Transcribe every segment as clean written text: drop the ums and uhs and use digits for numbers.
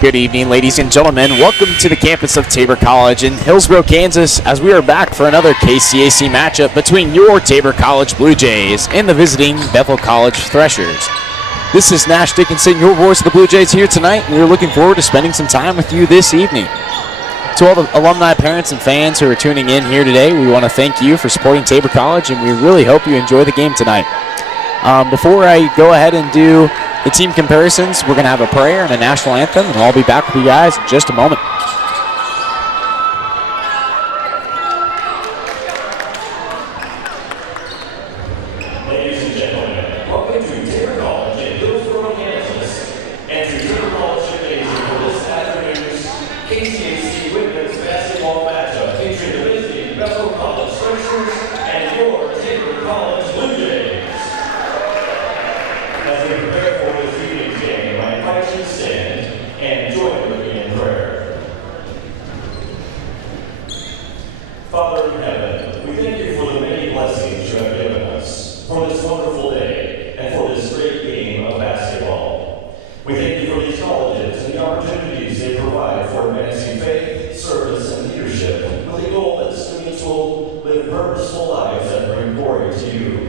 Good evening, ladies and gentlemen. Welcome to the campus of Tabor College in Hillsborough, Kansas, as we are back for another KCAC matchup between your Tabor College Blue Jays and the visiting Bethel College Threshers. This is Nash Dickinson, your voice of the Blue Jays here tonight, and we're looking forward to spending some time with you this evening. To all the alumni, parents, and fans who are tuning in here today, we want to thank you for supporting Tabor College, and we really hope you enjoy the game tonight. Before I go ahead and do the team comparisons, we're going to have a prayer and a national anthem, and I'll be back with you guys in just a moment. Ladies and gentlemen, welcome to Tabor College in Hillsborough, Kansas, and to Tabor College Gymnasium for this afternoon's KCAC women's basketball matchup featuring the visiting Bethel College Threshers and your Tabor College Blue Jays. As we prepare for this evening's game, I invite you to stand and join with me in prayer. Father in heaven, we thank you for the many blessings you have given us, for this wonderful day, and for this great game of basketball. We thank you for these colleges and the opportunities they provide for advancing faith, service, and leadership, with the goal that students will live purposeful lives that bring glory to you.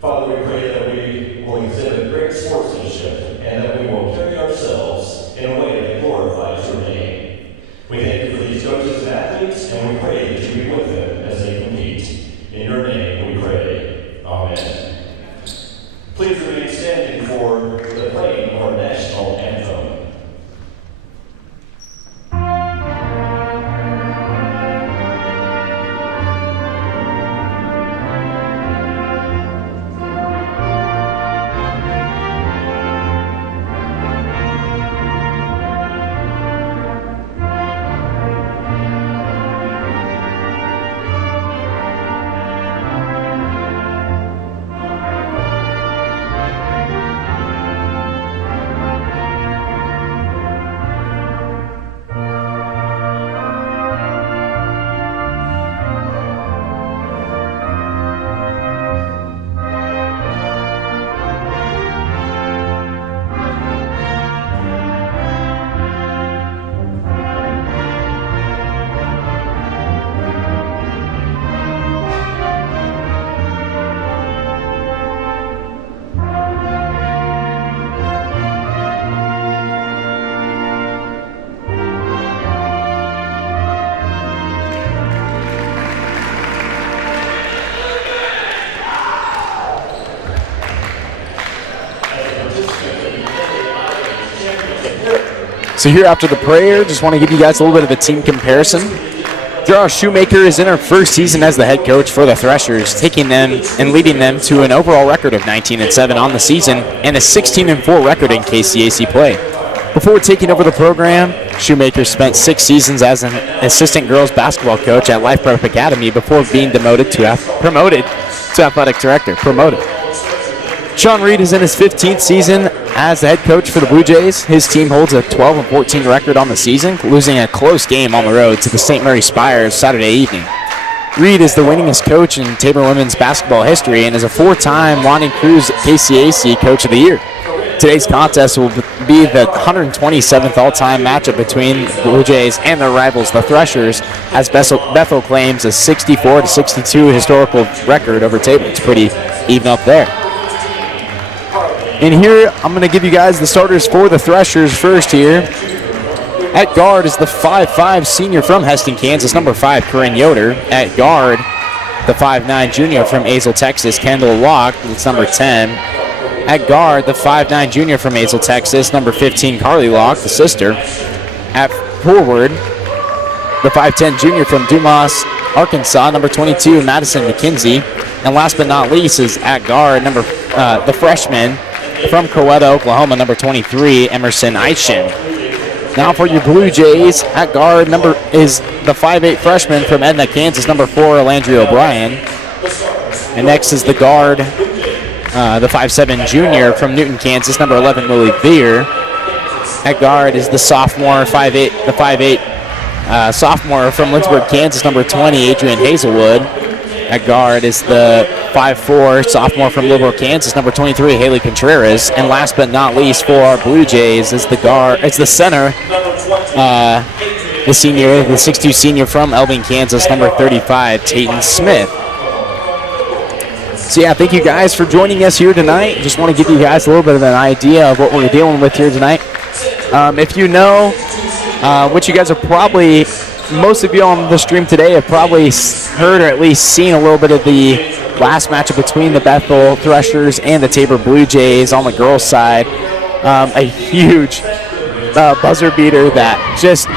Father, we pray that we will exhibit great sportsmanship and that we will carry ourselves in a way that glorifies your name. We thank you for these coaches and athletes, and we pray that you be with them as they compete. In your name we pray. Amen. Please remain standing for the playing of our national anthem. So here after the prayer, just want to give you guys a little bit of a team comparison. Jarrell Shoemaker is in her first season as the head coach for the Threshers, taking them and leading them to an overall record of 19-7 on the season and a 16-4 record in KCAC play. Before taking over the program, Shoemaker spent 6 seasons as an assistant girls basketball coach at Life Prep Academy before being promoted to athletic director. Sean Reed is in his 15th season as the head coach for the Blue Jays. His team holds a 12-14 record on the season, losing a close game on the road to the St. Mary Spires Saturday evening. Reed is the winningest coach in Tabor women's basketball history and is a 4-time Lonnie Cruz KCAC Coach of the Year. Today's contest will be the 127th all-time matchup between the Blue Jays and their rivals, the Threshers, as Bethel claims a 64-62 historical record over Tabor. It's pretty even up there. And here, I'm going to give you guys the starters for the Threshers first here. At guard is the 5'5 senior from Heston, Kansas, number 5, Corinne Yoder. At guard, the 5'9 junior from Azle, Texas, Kendall Locke. That's number 10. At guard, the 5'9 junior from Azle, Texas, number 15, Carly Locke, the sister. At forward, the 5'10 junior from Dumas, Arkansas, number 22, Madison McKenzie. And last but not least is at guard, the freshman from Coweta, Oklahoma, number 23, Emerson Eishen. Now for your Blue Jays, at guard is the 5'8 freshman from Edna, Kansas, number 4, Landry O'Brien. And next is the guard, the 5'7 junior from Newton, Kansas, number 11, Lily Veer. At guard is the sophomore, the 5'8 sophomore from Lynchburg, Kansas, number 20, Adrian Hazelwood. At guard is the 5'4", sophomore from Liberal, Kansas, number 23, Haley Contreras. And last but not least for our Blue Jays is the center, the senior, the 6'2" senior from Elbing, Kansas, number 35, Tayton Smith. So yeah, thank you guys for joining us here tonight. Just want to give you guys a little bit of an idea of what we're dealing with here tonight. If you know, which you guys are probably, most of you on the stream today have probably heard or at least seen a little bit of the last matchup between the Bethel Threshers and the Tabor Blue Jays on the girls' side. A huge buzzer beater that just,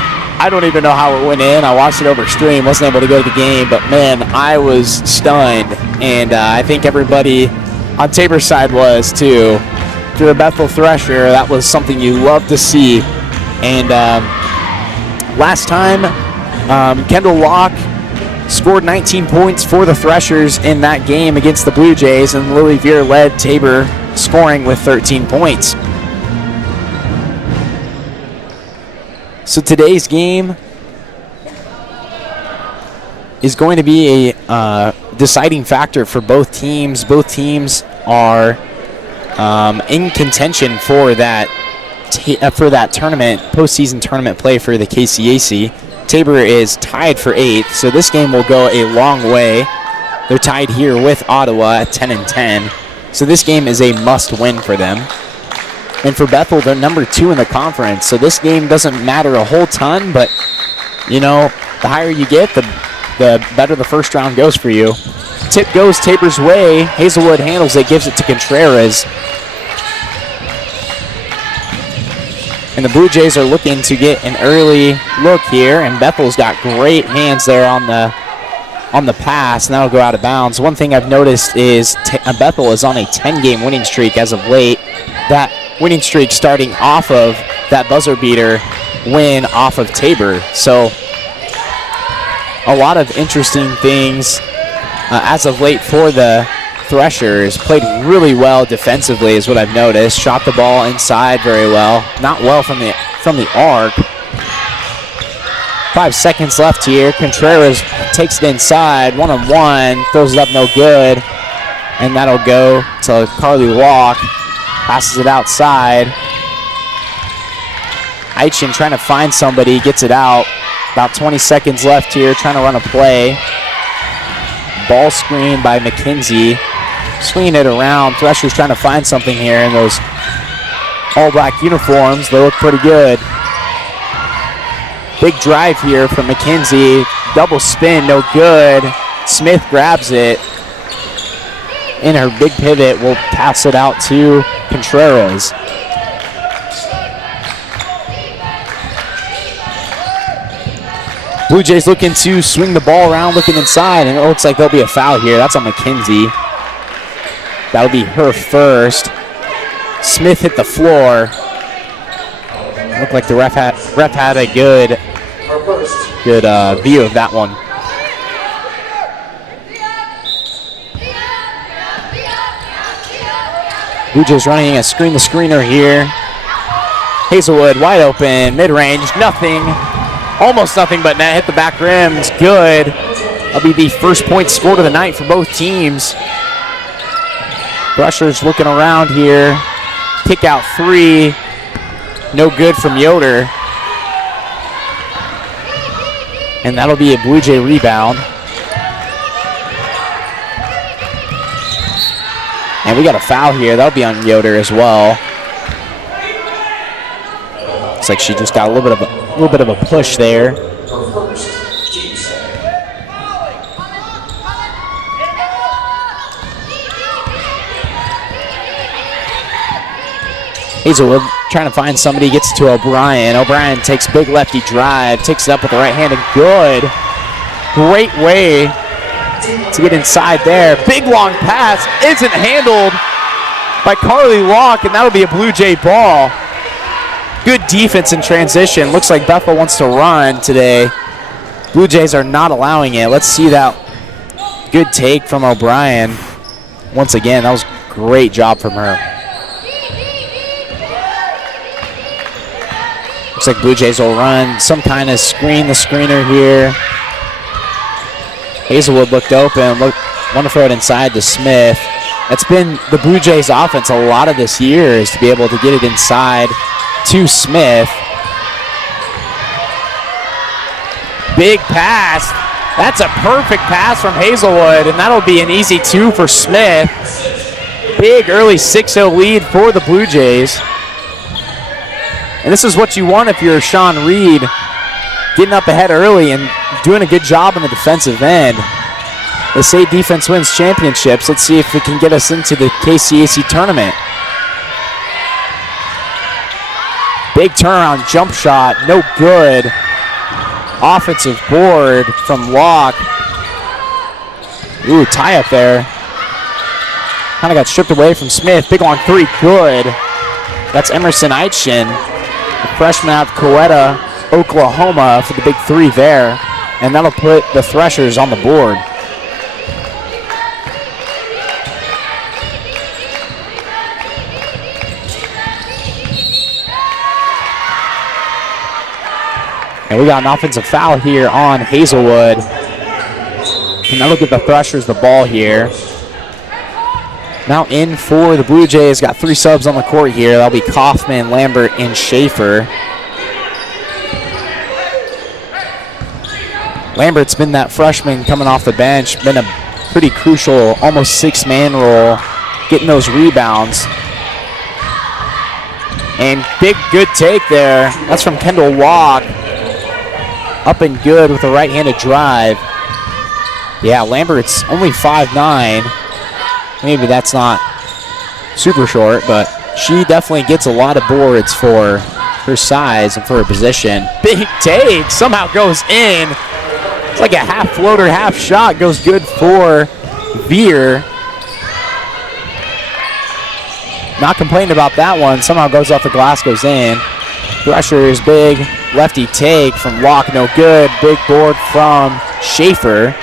I don't even know how it went in. I watched it over stream, wasn't able to go to the game, but man, I was stunned. And I think everybody on Tabor's side was too. To the Bethel Thresher, that was something you love to see. And last time, Kendall Locke scored 19 points for the Threshers in that game against the Blue Jays, and Lily Veer led Tabor scoring with 13 points. So today's game is going to be a deciding factor for both teams. Both teams are in contention for that tournament, postseason tournament play for the KCAC. Tabor is tied for 8th, so this game will go a long way. They're tied here with Ottawa at 10-10, so this game is a must-win for them. And for Bethel, they're number 2 in the conference, so this game doesn't matter a whole ton, but, you know, the higher you get, the better the first round goes for you. Tip goes Tabor's way. Hazelwood handles it, gives it to Contreras. And the Blue Jays are looking to get an early look here, and Bethel's got great hands there on the pass, and that'll go out of bounds. One thing I've noticed is Bethel is on a 10-game winning streak as of late. That winning streak starting off of that buzzer beater win off of Tabor. So a lot of interesting things as of late for the Threshers. Played really well defensively is what I've noticed. Shot the ball inside very well. Not well from the arc. 5 seconds left here. Contreras takes it inside. 1-on-1. Throws it up no good. And that'll go to Carly Locke. Passes it outside. Aichin trying to find somebody. Gets it out. About 20 seconds left here. Trying to run a play. Ball screen by McKenzie. Swinging it around. Threshers trying to find something here in those all-black uniforms. They look pretty good. Big drive here from McKenzie. Double spin, no good. Smith grabs it. In her big pivot, will pass it out to Contreras. Blue Jays looking to swing the ball around, looking inside, and it looks like there'll be a foul here. That's on McKenzie. That'll be her first. Smith hit the floor. Looked like the ref had a good view of that one. Blue Jays running a screen the screener here. Hazelwood wide open, mid-range, nothing. Almost nothing but net. Hit the back rim. It's good. That'll be the first point scored of the night for both teams. Threshers looking around here. Kick out 3. No good from Yoder. And that'll be a Blue Jay rebound. And we got a foul here. That'll be on Yoder as well. Looks like she just got a little bit of a push there. Hazelwood trying to find somebody, gets to O'Brien. O'Brien takes big lefty drive, takes it up with the right hand, and good. Great way to get inside there. Big long pass isn't handled by Carly Locke, and that'll be a Blue Jay ball. Good defense in transition. Looks like Bethel wants to run today. Blue Jays are not allowing it. Let's see that good take from O'Brien. Once again, that was a great job from her. Looks like Blue Jays will run some kind of screen the screener here. Hazelwood looked open. Want to throw it inside to Smith. That's been the Blue Jays offense a lot of this year, is to be able to get it inside to Smith. Big pass. That's a perfect pass from Hazelwood, and that'll be an easy 2 for Smith. Big early 6-0 lead for the Blue Jays. And this is what you want if you're Sean Reed, getting up ahead early and doing a good job on the defensive end. They say defense wins championships. Let's see if we can get us into the KCAC tournament. Big turnaround jump shot, no good. Offensive board from Locke. Ooh, tie up there. Kind of got stripped away from Smith. Big long 3, good. That's Emerson Eitchen, the freshman out of Coweta, Oklahoma, for the big 3 there. And that'll put the Threshers on the board. And we got an offensive foul here on Hazelwood. And now look at the Threshers, the ball here. Now in for the Blue Jays. Got 3 subs on the court here. That'll be Kaufman, Lambert, and Schaefer. Lambert's been that freshman coming off the bench. Been a pretty crucial, almost 6-man role, getting those rebounds. And big, good take there. That's from Kendall Walk. Up and good with a right-handed drive. Yeah, Lambert's only 5'9". Maybe that's not super short, but she definitely gets a lot of boards for her size and for her position. Big take, somehow goes in. It's like a half floater, half shot, goes good for Veer. Not complaining about that one. Somehow goes off the glass, goes in. Threshers, big lefty take from Locke, no good. Big board from Schaefer.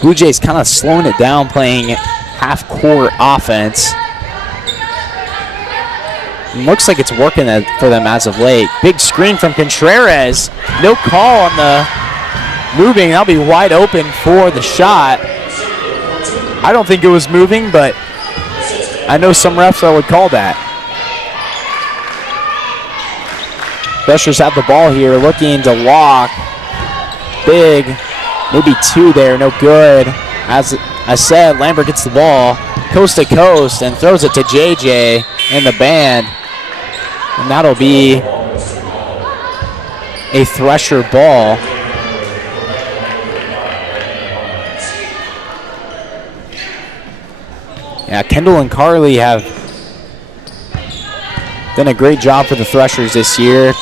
Blue Jays kind of slowing it down, playing half-court offense. Looks like it's working for them as of late. Big screen from Contreras. No call on the moving. That'll be wide open for the shot. I don't think it was moving, but I know some refs that would call that. Threshers have the ball here, looking to Locke. Big, maybe 2 there, no good. As I said, Lambert gets the ball coast to coast and throws it to JJ and the band. And that'll be a Thresher ball. Yeah, Kendall and Carly have done a great job for the Threshers this year.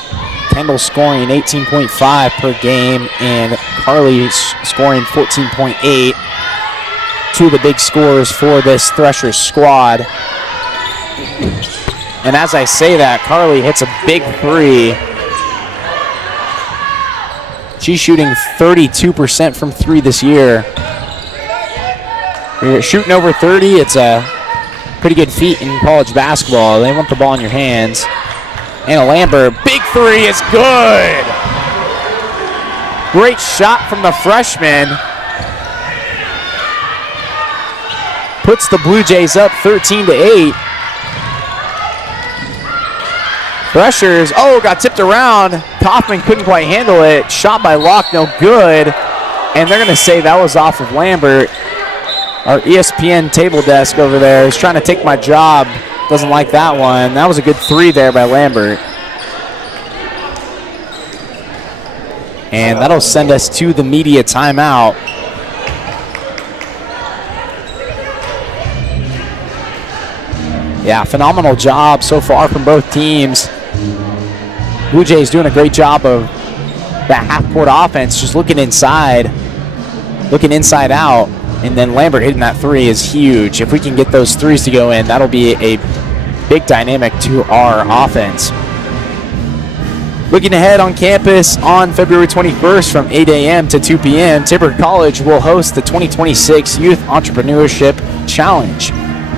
Kendall scoring 18.5 per game and Carly scoring 14.8. 2 of the big scores for this Threshers squad. And as I say that, Carly hits a big 3. She's shooting 32% from 3 this year. When you're shooting over 30, it's a pretty good feat in college basketball. They want the ball in your hands. Anna Lambert, big 3 is good. Great shot from the freshman. Puts the Blue Jays up 13-8. Threshers, got tipped around. Kaufman couldn't quite handle it. Shot by Locke, no good. And they're going to say that was off of Lambert. Our ESPN table desk over there is trying to take my job. Doesn't like that one. That was a good 3 there by Lambert. And that'll send us to the media timeout. Yeah, phenomenal job so far from both teams. Blue Jays doing a great job of that half-court offense, just looking inside out. And then Lambert hitting that 3 is huge. If we can get those 3s to go in, that'll be a big dynamic to our offense. Looking ahead on campus on February 21st from 8 a.m. to 2 p.m., Tabor College will host the 2026 Youth Entrepreneurship Challenge.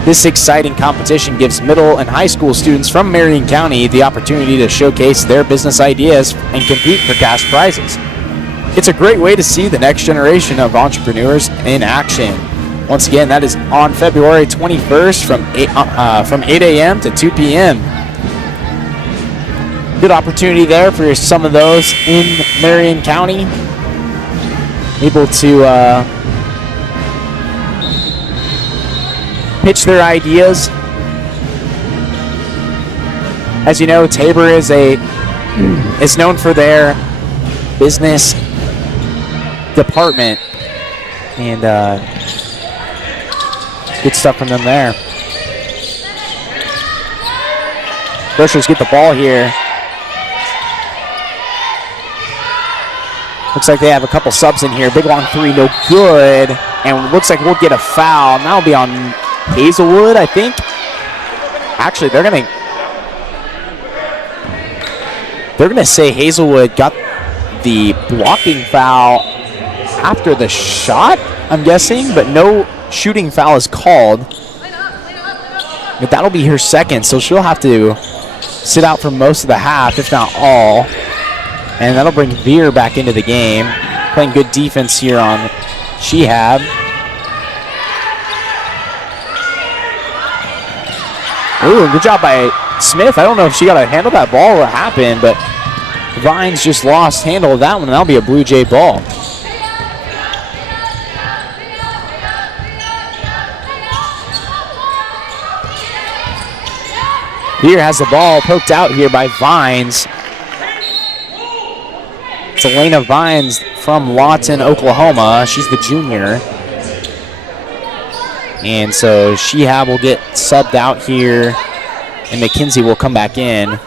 This exciting competition gives middle and high school students from Marion County the opportunity to showcase their business ideas and compete for cash prizes. It's a great way to see the next generation of entrepreneurs in action. Once again, that is on February 21st from 8 a.m. to 2 p.m. Good opportunity there for some of those in Marion County. Able to pitch their ideas. As you know, Tabor is known for their business department, and good stuff from them there. Threshers get the ball here. Looks like they have a couple subs in here. Big long three, no good. And looks like we'll get a foul. And that'll be on Hazelwood, I think. Actually, they're gonna say Hazelwood got the blocking foul after the shot, I'm guessing, but no shooting foul is called. But that'll be her second, so she'll have to sit out for most of the half, if not all. And that'll bring Veer back into the game. Playing good defense here on Shehab. Ooh, good job by Smith. I don't know if she got to handle that ball or what happened, but Vines just lost handle of that one, and that'll be a Blue Jay ball. Veer has the ball poked out here by Vines. It's Elena Vines from Lawton, Oklahoma. She's the junior. And so Shehab will get subbed out here, and McKenzie will come back in.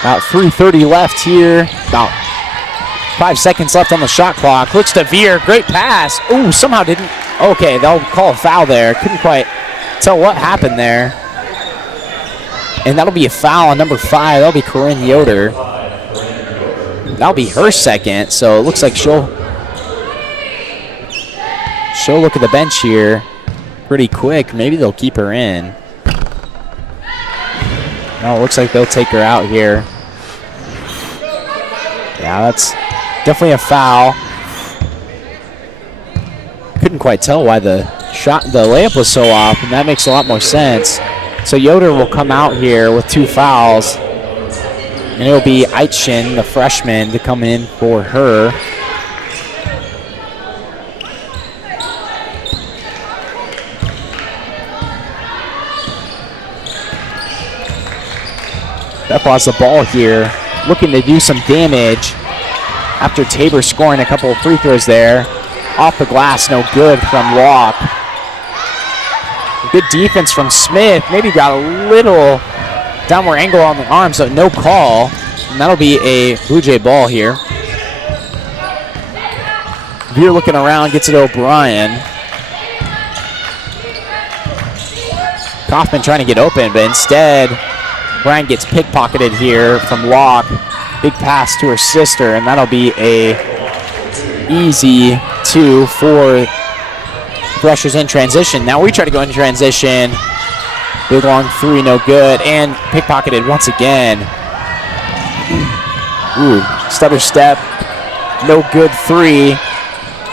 About 3:30 left here. About 5 seconds left on the shot clock. Looks to Veer. Great pass. Ooh, somehow didn't. Okay, they'll call a foul there. Couldn't quite tell what happened there. And that'll be a foul on number 5. That'll be Corinne Yoder. That'll be her second. So it looks like she'll look at the bench here pretty quick. Maybe they'll keep her in. No, it looks like they'll take her out here. Yeah, that's definitely a foul. Couldn't quite tell why the layup was so off, and that makes a lot more sense. So Yoder will come out here with 2 fouls, and it'll be Aitchen, the freshman, to come in for her. Bethel has the ball here, looking to do some damage after Tabor scoring a couple of free throws there. Off the glass, no good from Locke. Good defense from Smith. Maybe got a little downward angle on the arm, so no call. And that'll be a Blue Jay ball here. Veer looking around, gets it to O'Brien. Kaufman trying to get open, but instead, Bryan gets pickpocketed here from Locke. Big pass to her sister, and that'll be a easy 2 for Threshers in transition. Now we try to go in transition. Big long 3, no good, and pickpocketed once again. Ooh, stutter step, no good 3.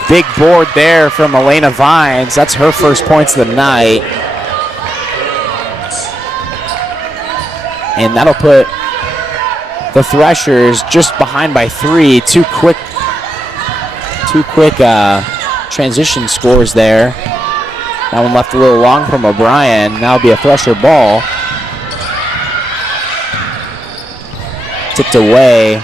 Big board there from Elena Vines. That's her first points of the night. And that'll put the Threshers just behind by 3. Two quick transition scores there. That one left a little long from O'Brien. Now it'll be a Thresher ball. Tipped away.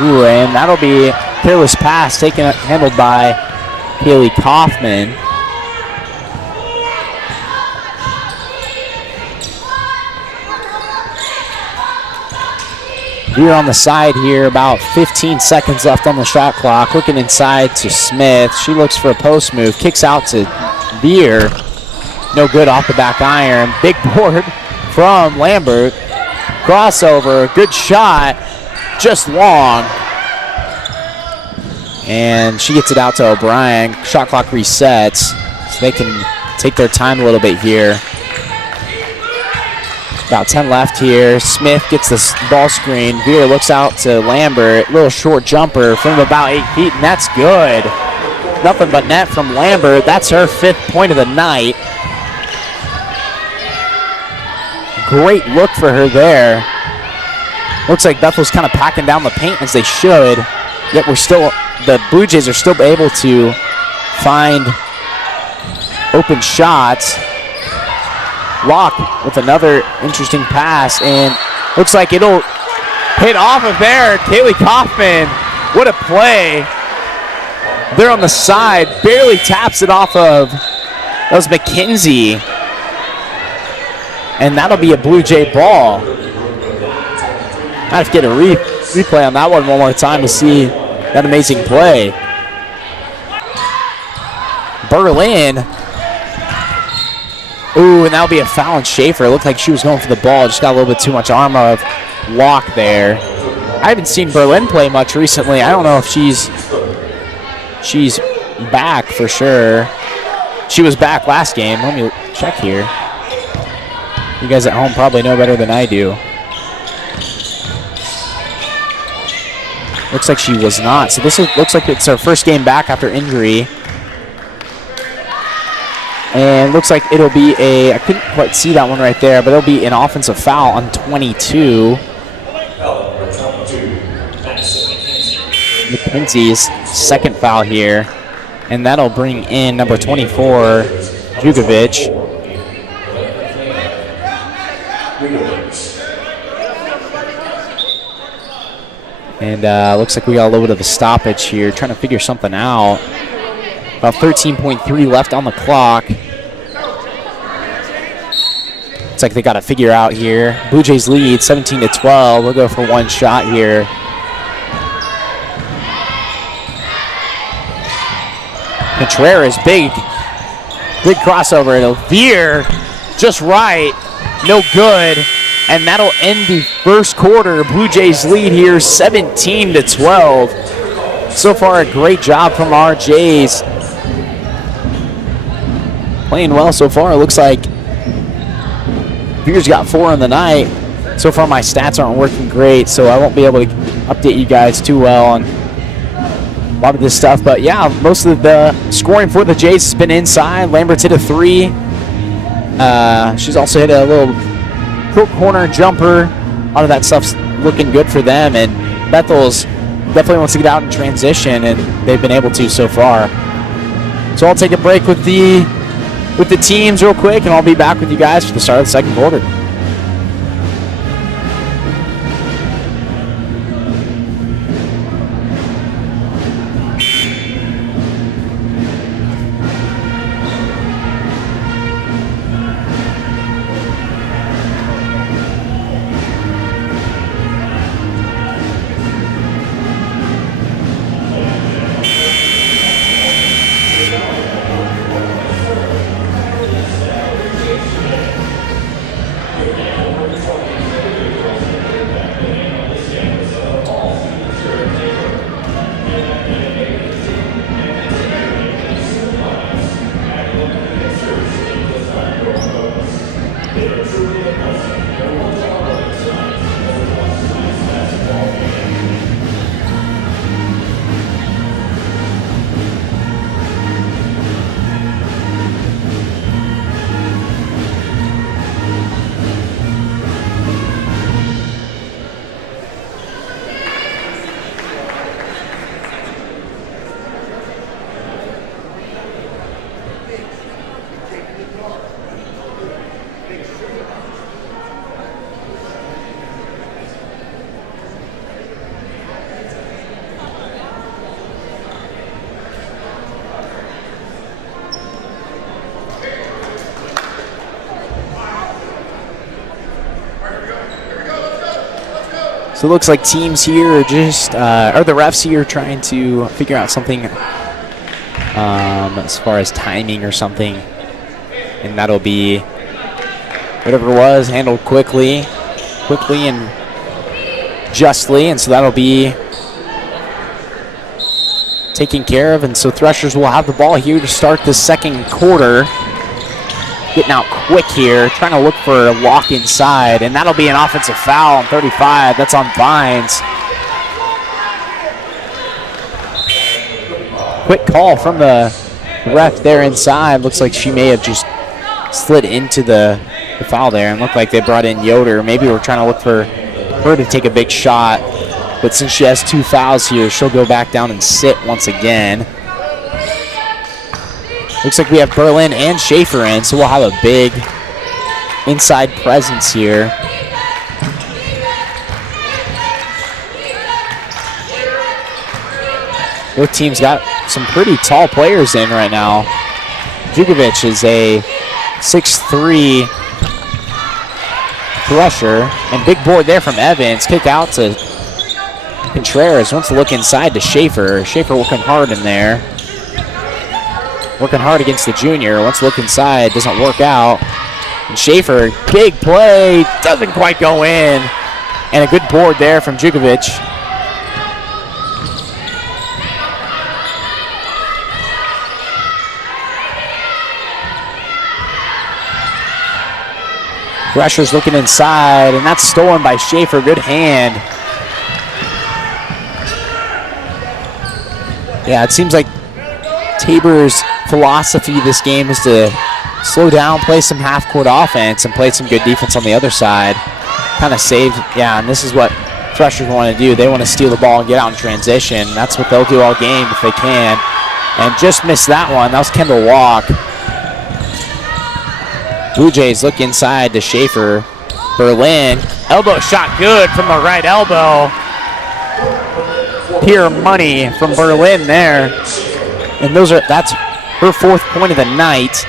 Ooh, and that'll be a careless pass handled by Haley Kaufman. Veer on the side here, about 15 seconds left on the shot clock. Looking inside to Smith. She looks for a post move, kicks out to Veer. No good off the back iron. Big board from Lambert. Crossover, good shot, just long. And she gets it out to O'Brien. Shot clock resets, so they can take their time a little bit here. About 10 left here. Smith gets the ball screen. Veer looks out to Lambert. Little short jumper from about 8 feet, and that's good. Nothing but net from Lambert. That's her 5th point of the night. Great look for her there. Looks like Bethel's kind of packing down the paint as they should. Yet the Blue Jays are still able to find open shots. Locke with another interesting pass, and looks like it'll hit off of there. Kaylee Kaufman, what a play. They're on the side, barely taps it off of, that was McKenzie. And that'll be a Blue Jay ball. I have to get a replay on that one more time to see that amazing play. Berlin. Ooh, and that'll be a foul on Schaefer. It looked like she was going for the ball. Just got a little bit too much armor of Locke there. I haven't seen Berlin play much recently. I don't know if she's back for sure. She was back last game. Let me check here. You guys at home probably know better than I do. Looks like she was not. So looks like it's her first game back after injury. And looks like it'll be I couldn't quite see that one right there, but it'll be an offensive foul on 22. McKenzie's second foul here. And that'll bring in number 24, Jugovic. And looks like we got a little bit of a stoppage here, trying to figure something out. About 13.3 left on the clock. Looks like they got to figure out here. Blue Jays lead 17-12. We'll go for one shot here. Contreras, big crossover. It'll veer just right, no good. And that'll end the first quarter. Blue Jays lead here 17-12. So far, a great job from our Jays. Playing well so far. It looks like Veer's got 4 in the night. So far, my stats aren't working great, so I won't be able to update you guys too well on a lot of this stuff. But yeah, most of the scoring for the Jays has been inside. Lambert's hit a 3. She's also hit a little corner jumper. A lot of that stuff's looking good for them, and Bethel's definitely wants to get out in transition, and they've been able to so far. So I'll take a break with the teams real quick, and I'll be back with you guys for the start of the second quarter. So it looks like teams here are just, or the refs here trying to figure out something as far as timing or something. And that'll be Whatever it was, handled quickly and justly, and so that'll be taken care of. And so Threshers will have the ball here to start the second quarter. Getting out quick here, trying to look for a walk inside, and that'll be an offensive foul on 35. That's on Vines. Quick call from the ref there inside. Looks like she may have just slid into the foul there, and looked like they brought in Yoder. Maybe we're trying to look for her to take a big shot, but since she has 2 fouls here, she'll go back down and sit once again. Looks like we have Berlin and Schaefer in, so we'll have a big inside presence here. Both teams got some pretty tall players in right now. Jugovic is a 6'3" Thresher, and big board there from Evans. Kick out to Contreras. Wants to look inside to Schaefer. Schaefer working hard in there. Working hard against the junior. Wants to look inside. Doesn't work out. And Schaefer, big play. Doesn't quite go in. And a good board there from Jugovic. Threshers looking inside, and that's stolen by Schaefer. Good hand. Yeah, it seems like Tabor's philosophy this game is to slow down, play some half-court offense, and play some good defense on the other side. Kind of saved, yeah, and this is what Threshers want to do. They want to steal the ball and get out in transition. That's what they'll do all game if they can. And just missed that one. That was Kendall Walk. Blue Jays look inside to Schaefer. Berlin, elbow shot good from the right elbow. Pure money from Berlin there. And that's her 4th point of the night.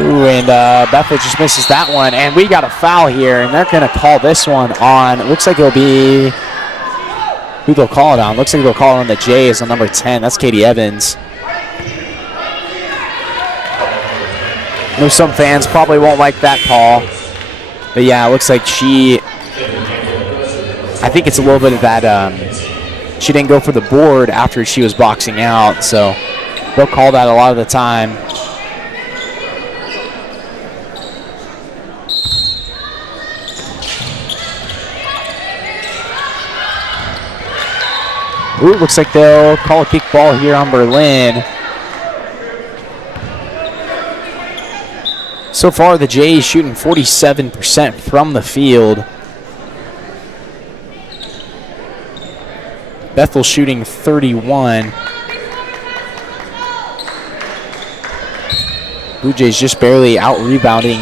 Ooh, and Bethel just misses that one. And we got a foul here, and they're going to call this one on. It looks like it'll be... Who they'll call it on? Looks like they'll call it on the Jays on number 10. That's Katie Evans. I know some fans probably won't like that call. But yeah, it looks like I think it's a little bit of that, she didn't go for the board after she was boxing out. So they'll call that a lot of the time. Ooh, looks like they'll call a kick ball here on Berlin. So far, the Jays shooting 47% from the field. Bethel shooting 31. Blue Jays just barely out-rebounding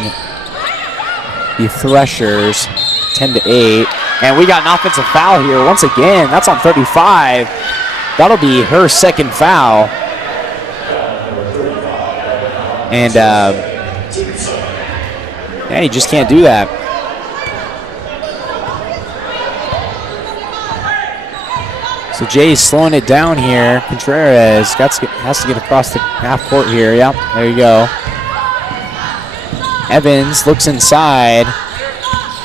the Threshers, 10-8. And we got an offensive foul here once again. That's on 35. That'll be her 2nd foul. And, yeah, you just can't do that. So Jay's slowing it down here. Contreras has to get across the half court here. Yep, there you go. Evans looks inside.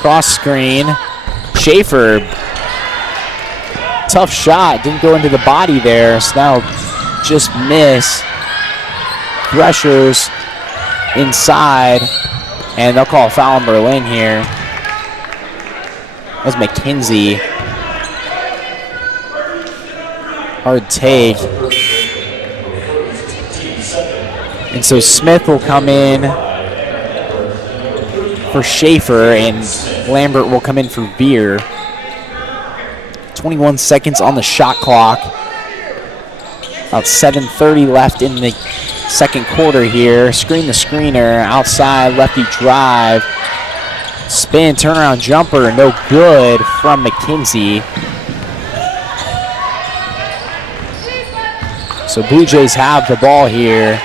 Cross screen. Schaefer, tough shot, didn't go into the body there, so that'll just miss. Threshers inside, and they'll call a foul on Berlin here. That was McKenzie. Hard take. And so Smith will come in for Schaefer, and Lambert will come in for Beer. 21 seconds on the shot clock. About 7:30 left in the second quarter here. Screen the screener, outside, lefty drive. Spin, turnaround jumper, no good from McKenzie. So Blue Jays have the ball here.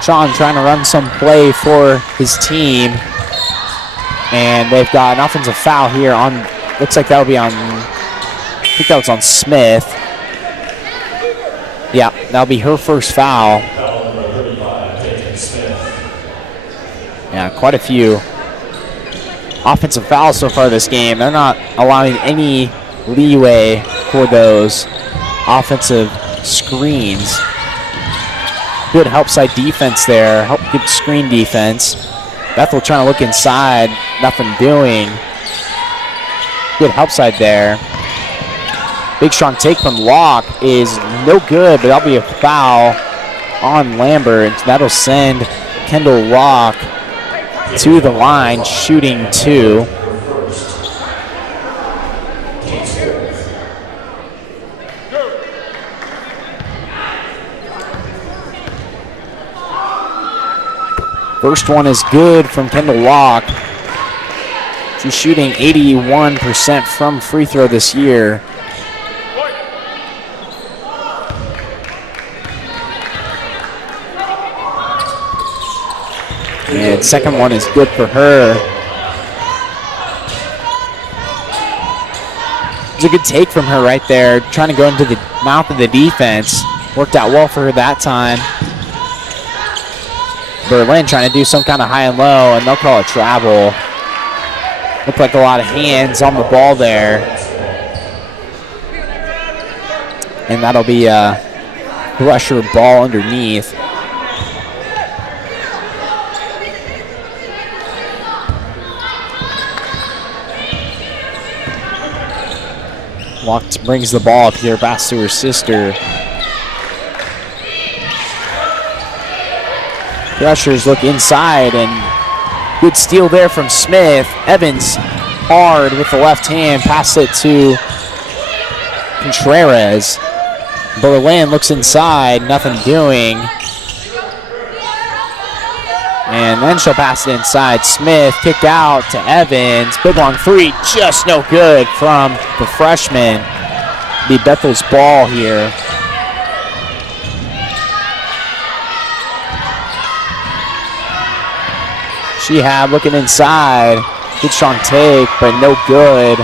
Sean trying to run some play for his team. And they've got an offensive foul here on looks like that'll be on, I think that was on Smith. Yeah, that'll be her first foul. Yeah, quite a few offensive fouls so far this game. They're not allowing any leeway for those offensive screens. Good help side defense there. Good screen defense. Bethel trying to look inside. Nothing doing. Good help side there. Big strong take from Locke is no good, but that'll be a foul on Lambert. That'll send Kendall Locke to the line, shooting 2. First one is good from Kendall Locke. She's shooting 81% from free throw this year. And second one is good for her. It's a good take from her right there, trying to go into the mouth of the defense. Worked out well for her that time. Berlin trying to do some kind of high and low, and they'll call it travel. Looked like a lot of hands on the ball there. And that'll be a pressure ball underneath. Locke brings the ball up here, pass to her sister. Rushers look inside, and good steal there from Smith. Evans hard with the left hand, pass it to Contreras. Berlin looks inside, nothing doing. And then she'll pass it inside. Smith kick out to Evans. Big long three, just no good from the freshman. Be Bethel's ball here. Shehab looking inside. Good strong take, but no good.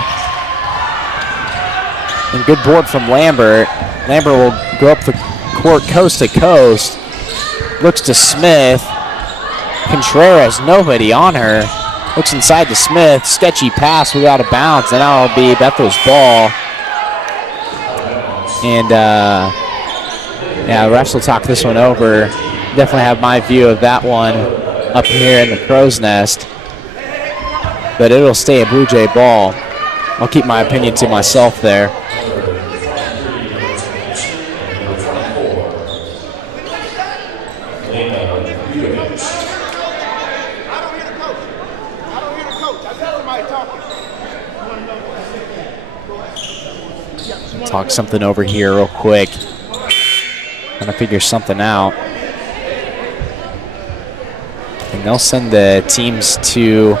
And good board from Lambert. Lambert will go up the court coast to coast. Looks to Smith. Contreras, nobody on her. Looks inside to Smith. Sketchy pass without a bounce, and that'll be Bethel's ball. And yeah, refs will talk this one over. Definitely have my view of that one up here in the crow's nest. But it'll stay a Blue Jay ball. I'll keep my opinion to myself there. Talk something over here real quick. Trying to figure something out. And they'll send the teams to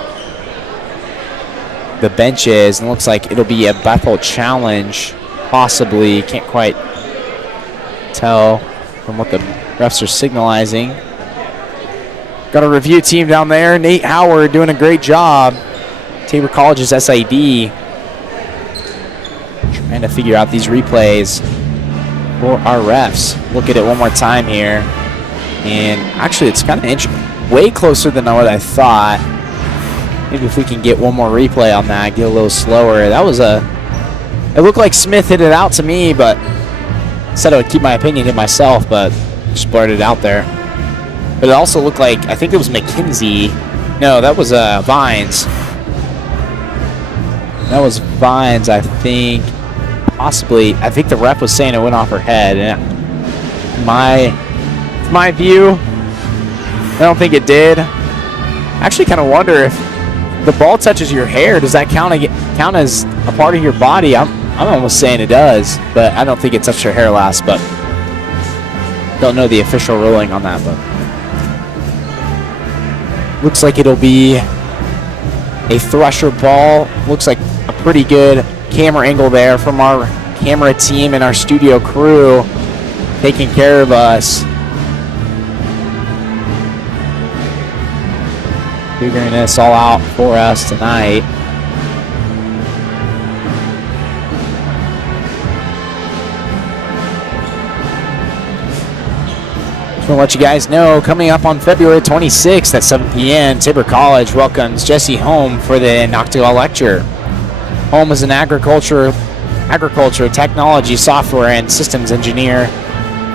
the benches, and it looks like it'll be a Bethel challenge, possibly. Can't quite tell from what the refs are signalizing. Got a review team down there. Nate Howard doing a great job. Tabor College's SID. Trying to figure out these replays for our refs. Look at it one more time here. And actually, it's kind of way closer than what I thought. Maybe if we can get one more replay on that, get a little slower. That was it looked like Smith hit it out to me, but said I would keep my opinion to myself, but just blurted it out there. But it also looked like, I think it was McKenzie. No, that was Vines. That was Vines, I think. Possibly, I think the ref was saying it went off her head. And my view, I don't think it did. I actually kind of wonder if the ball touches your hair, does that count as a part of your body? I'm almost saying it does, but I don't think it touched her hair last. But don't know the official ruling on that. But looks like it'll be a Thresher ball. Looks like a pretty good camera angle there from our camera team and our studio crew taking care of us. Figuring this all out for us tonight. Just want to let you guys know, coming up on February 26th at 7 p.m., Tabor College welcomes Jesse Home for the Noctua Lecture. Home is an agriculture, technology, software, and systems engineer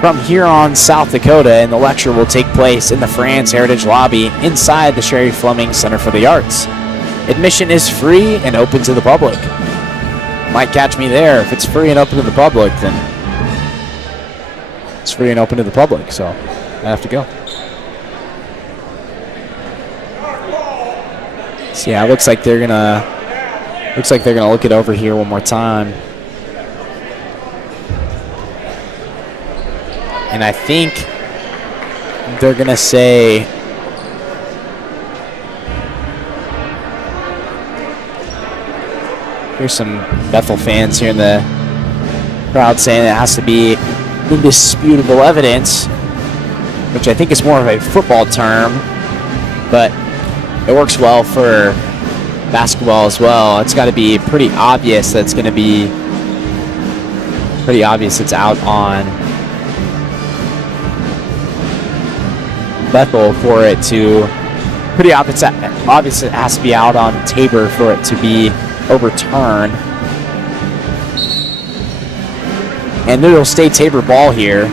from Huron, South Dakota, and the lecture will take place in the France Heritage Lobby inside the Sherry Fleming Center for the Arts. Admission is free and open to the public. Might catch me there. If it's free and open to the public, then it's free and open to the public, so I have to go. So yeah, it looks like they're gonna look it over here one more time. And I think they're gonna say here's some Bethel fans here in the crowd saying it has to be indisputable evidence, which I think is more of a football term, but it works well for basketball as well. It's got to be pretty obvious that it's going to be pretty obvious it's out on Bethel for it to pretty obvious it has to be out on Tabor for it to be overturned. And it'll stay Tabor ball here.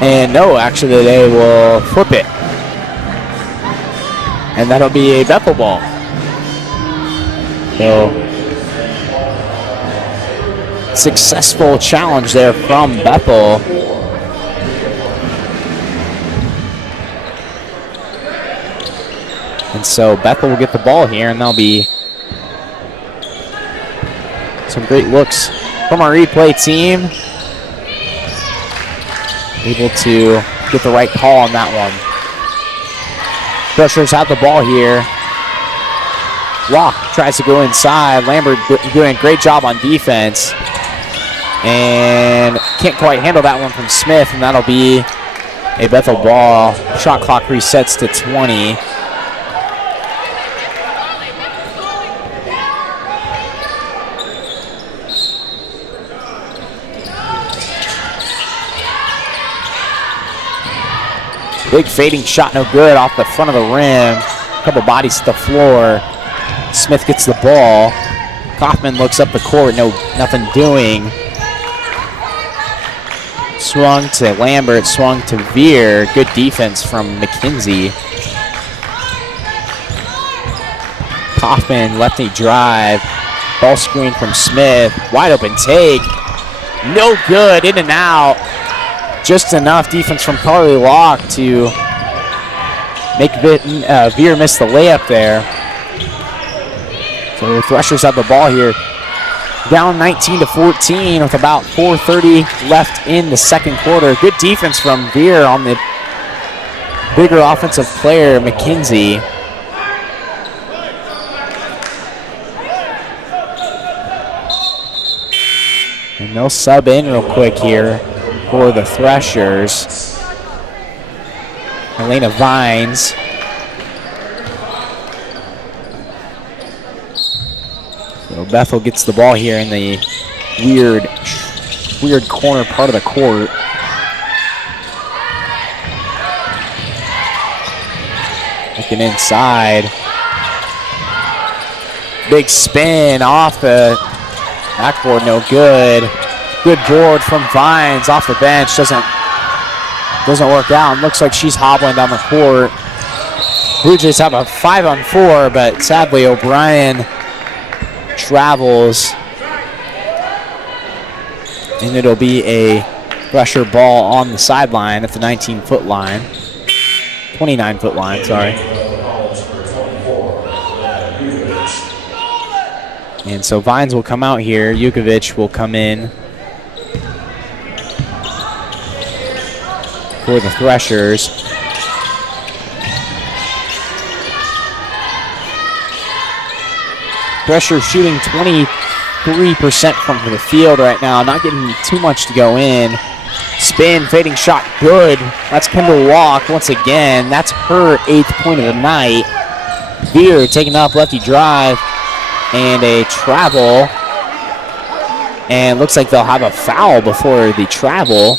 And no, actually they will flip it. And that'll be a Bethel ball. So, successful challenge there from Bethel. And so Bethel will get the ball here, and there'll be some great looks from our replay team. Able to get the right call on that one. Threshers have the ball here. Locke tries to go inside. Lambert doing a great job on defense. And can't quite handle that one from Smith, and that'll be a Bethel ball. Shot clock resets to 20. Big fading shot, no good, off the front of the rim. A couple bodies to the floor. Smith gets the ball. Kaufman looks up the court, nothing doing. Swung to Lambert, swung to Veer. Good defense from McKenzie. Kaufman, lefty drive. Ball screen from Smith. Wide open take. No good, in and out. Just enough defense from Carly Locke to make Veer miss the layup there. So the Threshers have the ball here. Down 19-14 with about 4:30 left in the second quarter. Good defense from Veer on the bigger offensive player, McKenzie. And they'll sub in real quick here for the Threshers. Elena Vines. So Bethel gets the ball here in the weird corner part of the court. Looking inside. Big spin off the backboard, no good. Good board from Vines off the bench. Doesn't work out. Looks like she's hobbling down the court. Blue Jays have a 5-on-4, but sadly O'Brien travels. And it'll be a Thresher ball on the sideline at the 19-foot line. 29-foot line, sorry. And so Vines will come out here. Jukovic will come in for the Threshers. Threshers shooting 23% from the field right now, not getting too much to go in. Spin, fading shot, good. That's Kendall Locke once again. That's her 8th point of the night. Veer taking off lefty drive, and a travel And looks like they'll have a foul before the travel.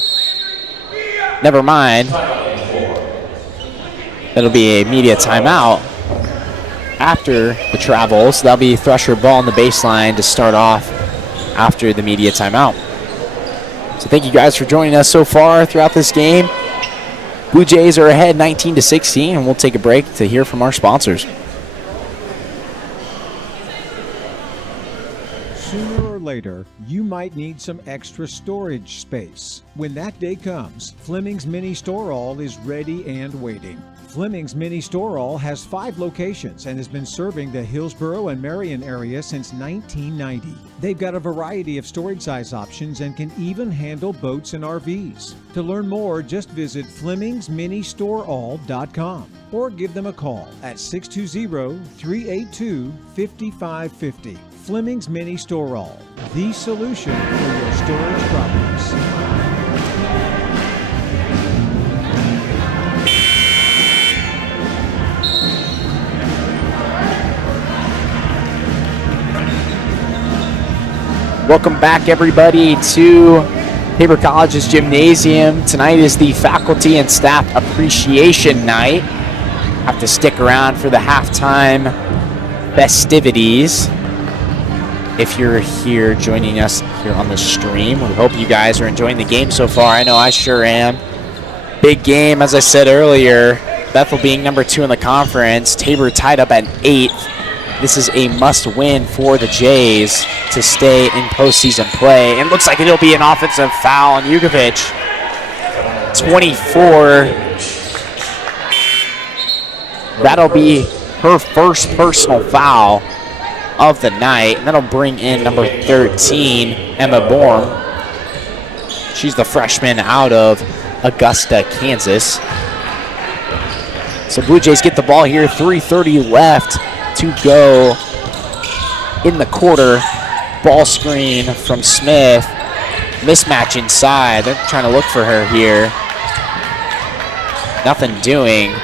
Never mind. That'll be a media timeout after the travel. So that'll be Thresher ball on the baseline to start off after the media timeout. So thank you guys for joining us so far throughout this game. Blue Jays are ahead 19-16, and we'll take a break to hear from our sponsors. Sooner or later, you might need some extra storage space. When that day comes, Fleming's Mini Store All is ready and waiting. Fleming's Mini Store All has 5 locations and has been serving the Hillsborough and Marion area since 1990. They've got a variety of storage size options and can even handle boats and RVs. To learn more, just visit FlemingsMiniStoreAll.com or give them a call at 620-382-5550. Fleming's Mini Store All, the solution for your storage problems. Welcome back, everybody, to Tabor College's gymnasium. Tonight is the faculty and staff appreciation night. Have to stick around for the halftime festivities. If you're here joining us here on the stream, we hope you guys are enjoying the game so far. I know I sure am. Big game, as I said earlier. Bethel being number 2 in the conference. Tabor tied up at 8th. This is a must-win for the Jays to stay in postseason play. And looks like it'll be an offensive foul on Jukovic. 24. That'll be her first personal foul of the night, and that'll bring in number 13, Emma Borm. She's the freshman out of Augusta, Kansas. So Blue Jays get the ball here, 3:30 left to go in the quarter. Ball screen from Smith. Mismatch inside. They're trying to look for her here. Nothing doing.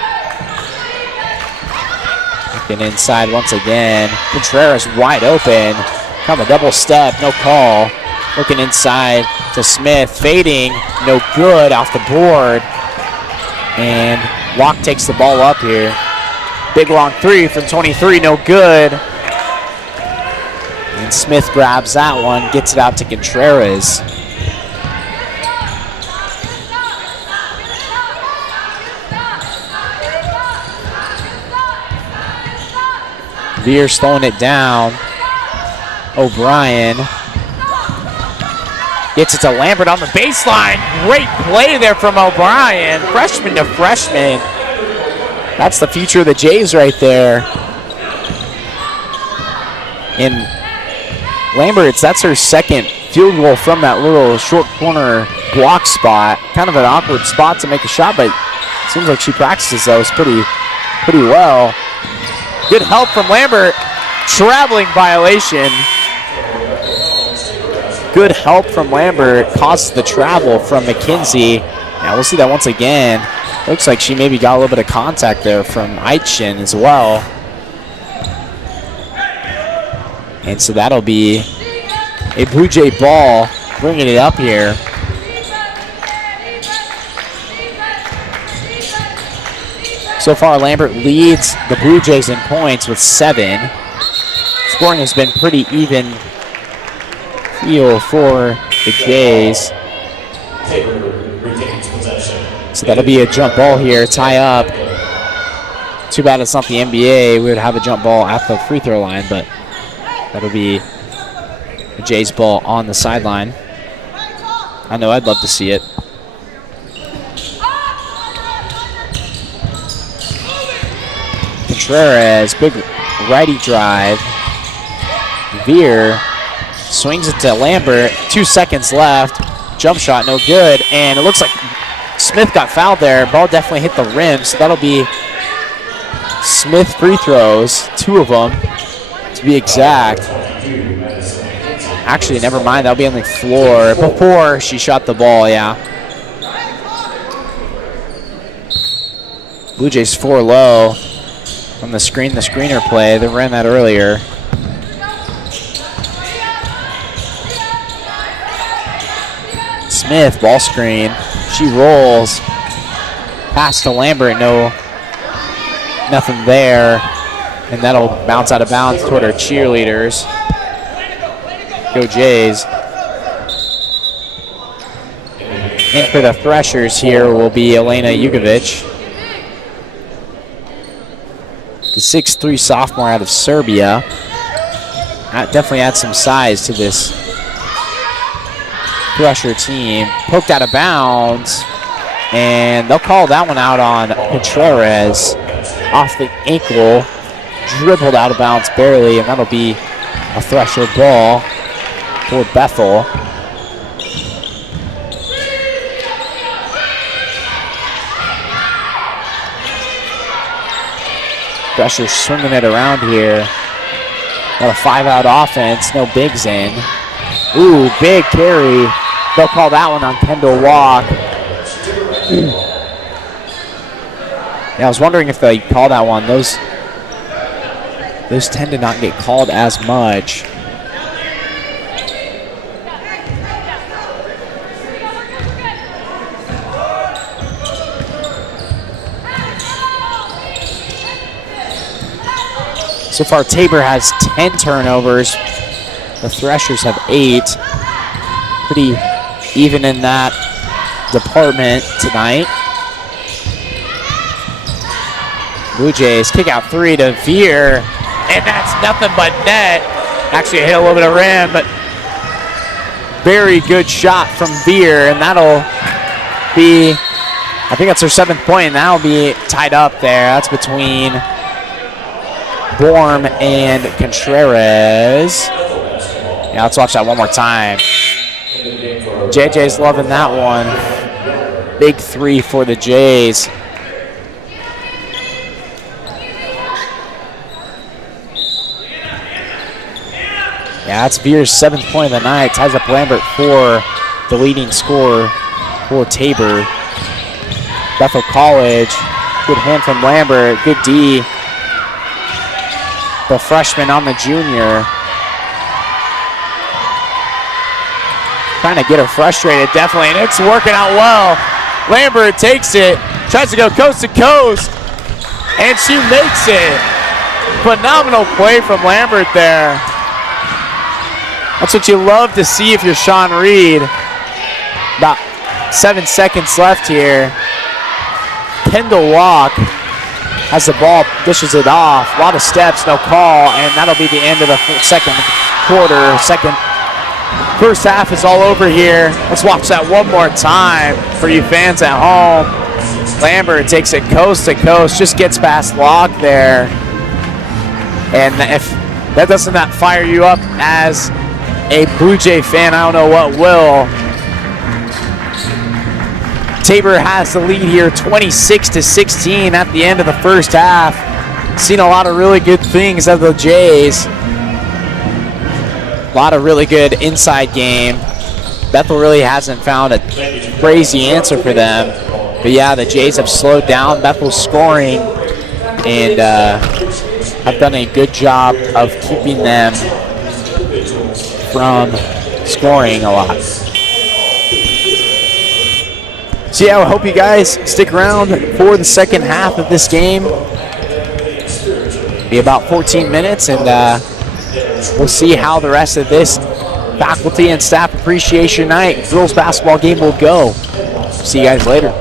Looking inside once again. Contreras wide open. Kind of a double step, no call. Looking inside to Smith. Fading, no good, off the board. And Locke takes the ball up here. Big long 3 from 23, no good. And Smith grabs that one, gets it out to Contreras. Veer slowing it down. O'Brien gets it to Lambert on the baseline. Great play there from O'Brien. Freshman to freshman. That's the future of the Jays right there. And Lambert's, that's her second field goal from that little short corner block spot. Kind of an awkward spot to make a shot, but it seems like she practices those pretty well. Good help from Lambert. Traveling violation. Good help from Lambert. Causes the travel from McKenzie. Now we'll see that once again. Looks like she maybe got a little bit of contact there from Aitchen as well. And so that'll be a Blue Jay ball, bringing it up here. So far, Lambert leads the Blue Jays in points with 7. Scoring has been pretty even feel for the Jays. So that'll be a jump ball here, tie up. Too bad it's not the NBA. We would have a jump ball at the free throw line, but that'll be the Jays ball on the sideline. I know I'd love to see it. Contreras, big righty drive. Veer swings it to Lambert. 2 seconds left. Jump shot, no good. And it looks like Smith got fouled there. Ball definitely hit the rim, so that'll be Smith free throws, 2 of them to be exact. Actually, never mind, that'll be on the floor before she shot the ball, yeah. Blue Jays 4 low from the screener play. They ran that earlier. Smith, ball screen. She rolls. Pass to Lambert, nothing there. And that'll bounce out of bounds toward our cheerleaders. Go Jays. In for the Threshers here will be Elena Jugovic. The 6'3" sophomore out of Serbia. That definitely adds some size to this Thresher team. Poked out of bounds. And they'll call that one out on Contreras. Off the ankle. Dribbled out of bounds barely. And that'll be a Thresher ball for Bethel. Thresher swinging it around here. Got a 5-out offense, no bigs in. Ooh, big carry. They'll call that one on Kendall Walk. Yeah, I was wondering if they call that one. Those tend to not get called as much. So far, Tabor has 10 turnovers. The Threshers have 8. Pretty even in that department tonight. Blue Jays kick out 3 to Veer, and that's nothing but net. Actually hit a little bit of rim, but very good shot from Veer, and that'll be, I think that's her 7th point, and that'll be tied up there. That's between Borm and Contreras. Yeah, let's watch that one more time. JJ's loving that one. Big 3 for the Jays. Yeah, that's Veer's 7th point of the night. Ties up Lambert for the leading scorer for Tabor. Bethel College. Good hand from Lambert. Good D. The freshman on the junior. Trying to get her frustrated, definitely, and it's working out well. Lambert takes it, tries to go coast to coast, and she makes it. Phenomenal play from Lambert there. That's what you love to see if you're Sean Reed. About 7 seconds left here. Kendall Walk has the ball, dishes it off. A lot of steps, no call, and that'll be the end of the second quarter. First half is all over here. Let's watch that one more time for you fans at home. Lambert takes it coast to coast, just gets past Locke there. And if that doesn't fire you up as a Blue Jay fan, I don't know what will. Tabor has the lead here, 26-16 at the end of the first half. Seen a lot of really good things of the Jays. A lot of really good inside game. Bethel really hasn't found a crazy answer for them. But yeah, the Jays have slowed down Bethel's scoring and have done a good job of keeping them from scoring a lot. So yeah, I hope you guys stick around for the second half of this game. Be about 14 minutes, and we'll see how the rest of this faculty and staff appreciation night girls basketball game will go. See you guys later.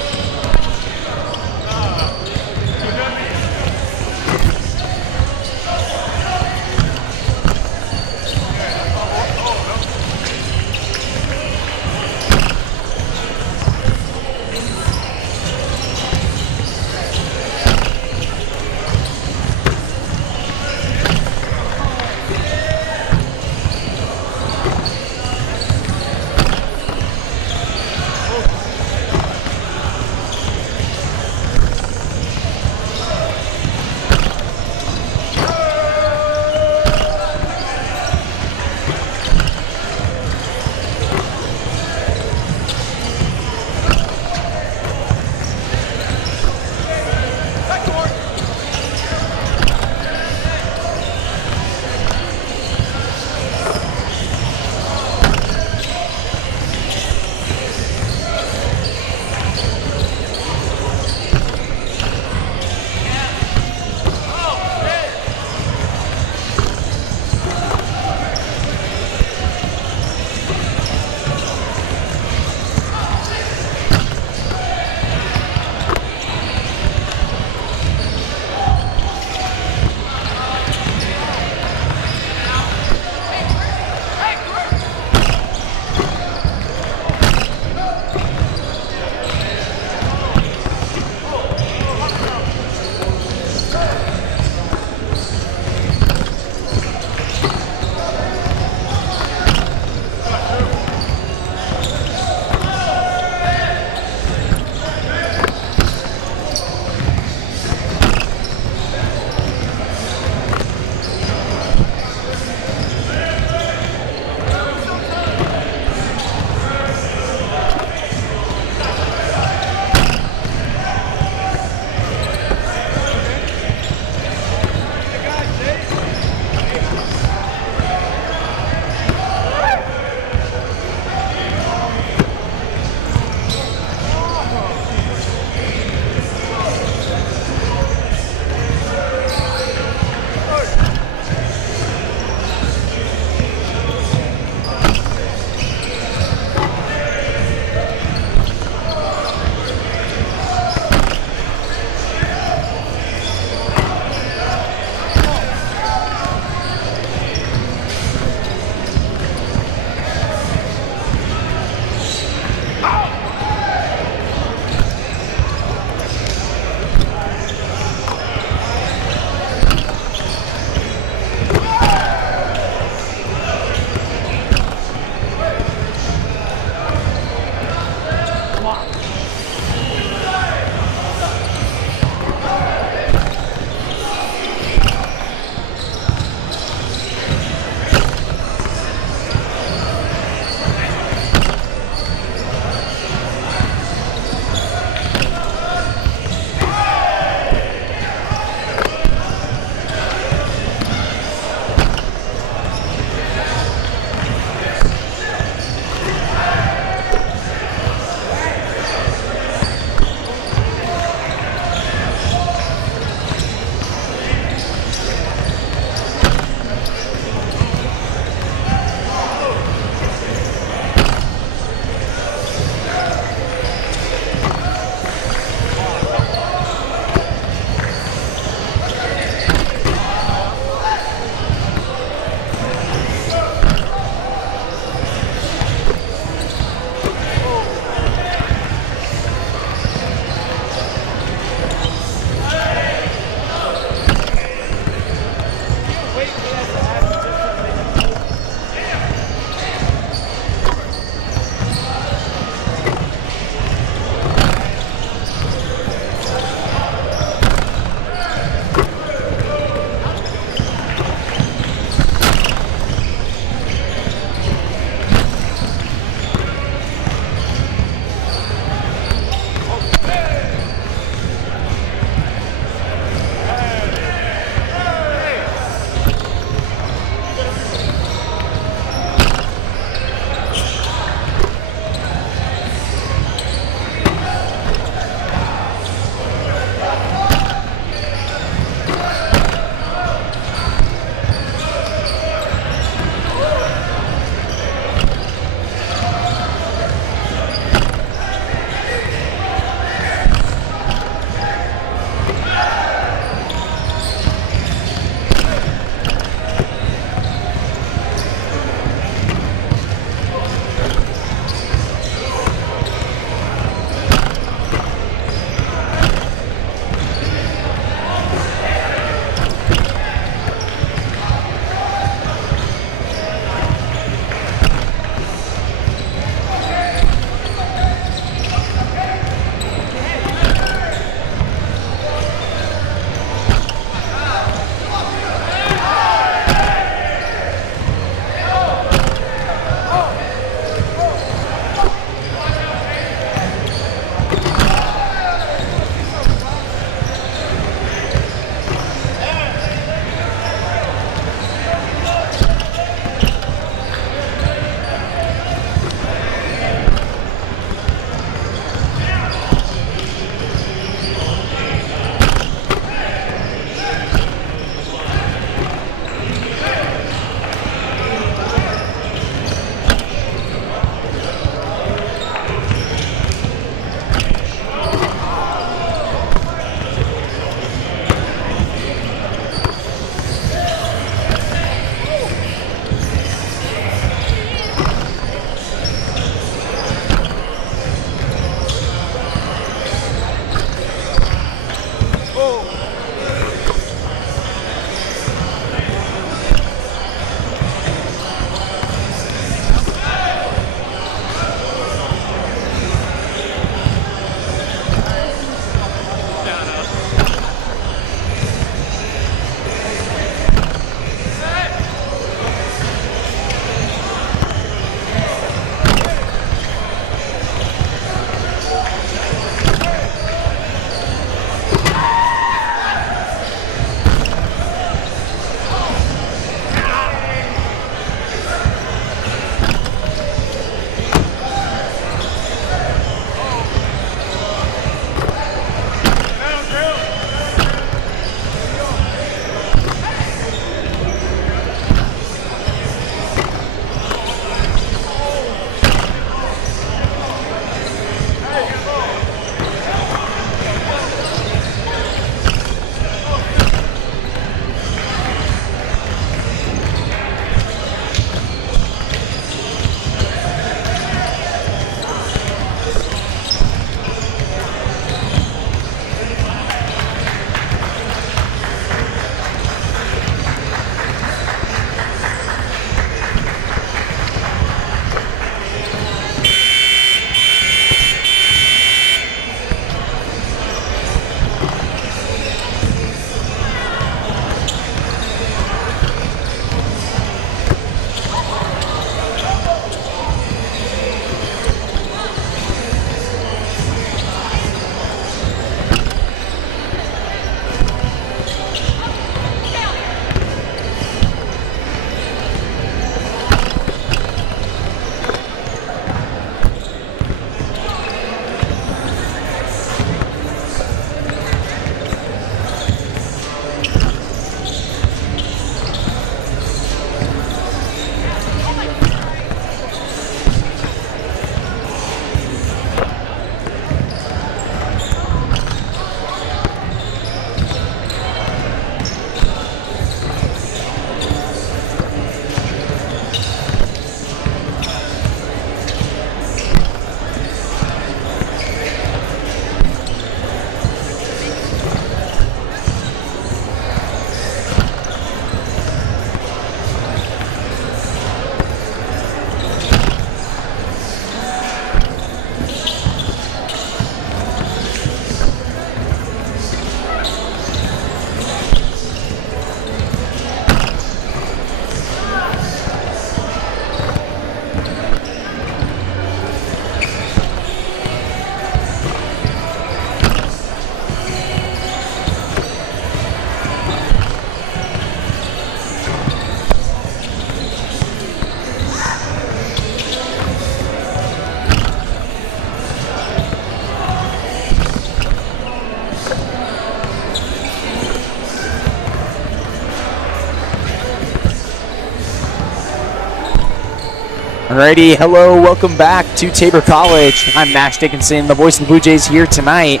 Alrighty, hello, welcome back to Tabor College. I'm Nash Dickinson, the voice of the Blue Jays here tonight.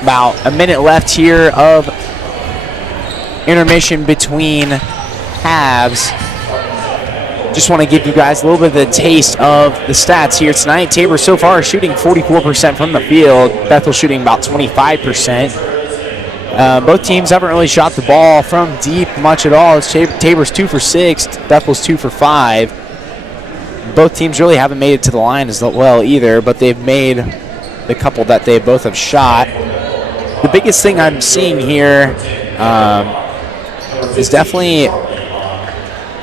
About a minute left here of intermission between halves. Just want to give you guys a little bit of the taste of the stats here tonight. Tabor so far is shooting 44% from the field. Bethel shooting about 25%. Both teams haven't really shot the ball from deep much at all. Tabor's 2 for 6, Bethel's 2 for 5. Both teams really haven't made it to the line as well either, but they've made the couple that they both have shot. The biggest thing I'm seeing here is definitely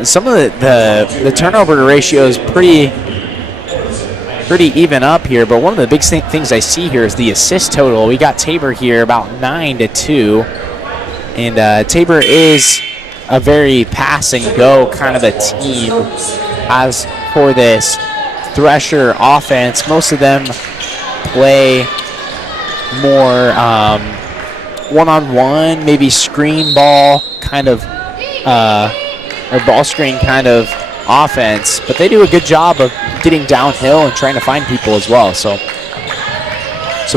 some of the turnover ratio is pretty even up here, but one of the big things I see here is the assist total. We got Tabor here about 9-2, and Tabor is a very pass and go kind of a team. As for this Thresher offense, most of them play more one-on-one, maybe screen ball kind of, or ball screen kind of offense, but they do a good job of getting downhill and trying to find people as well. So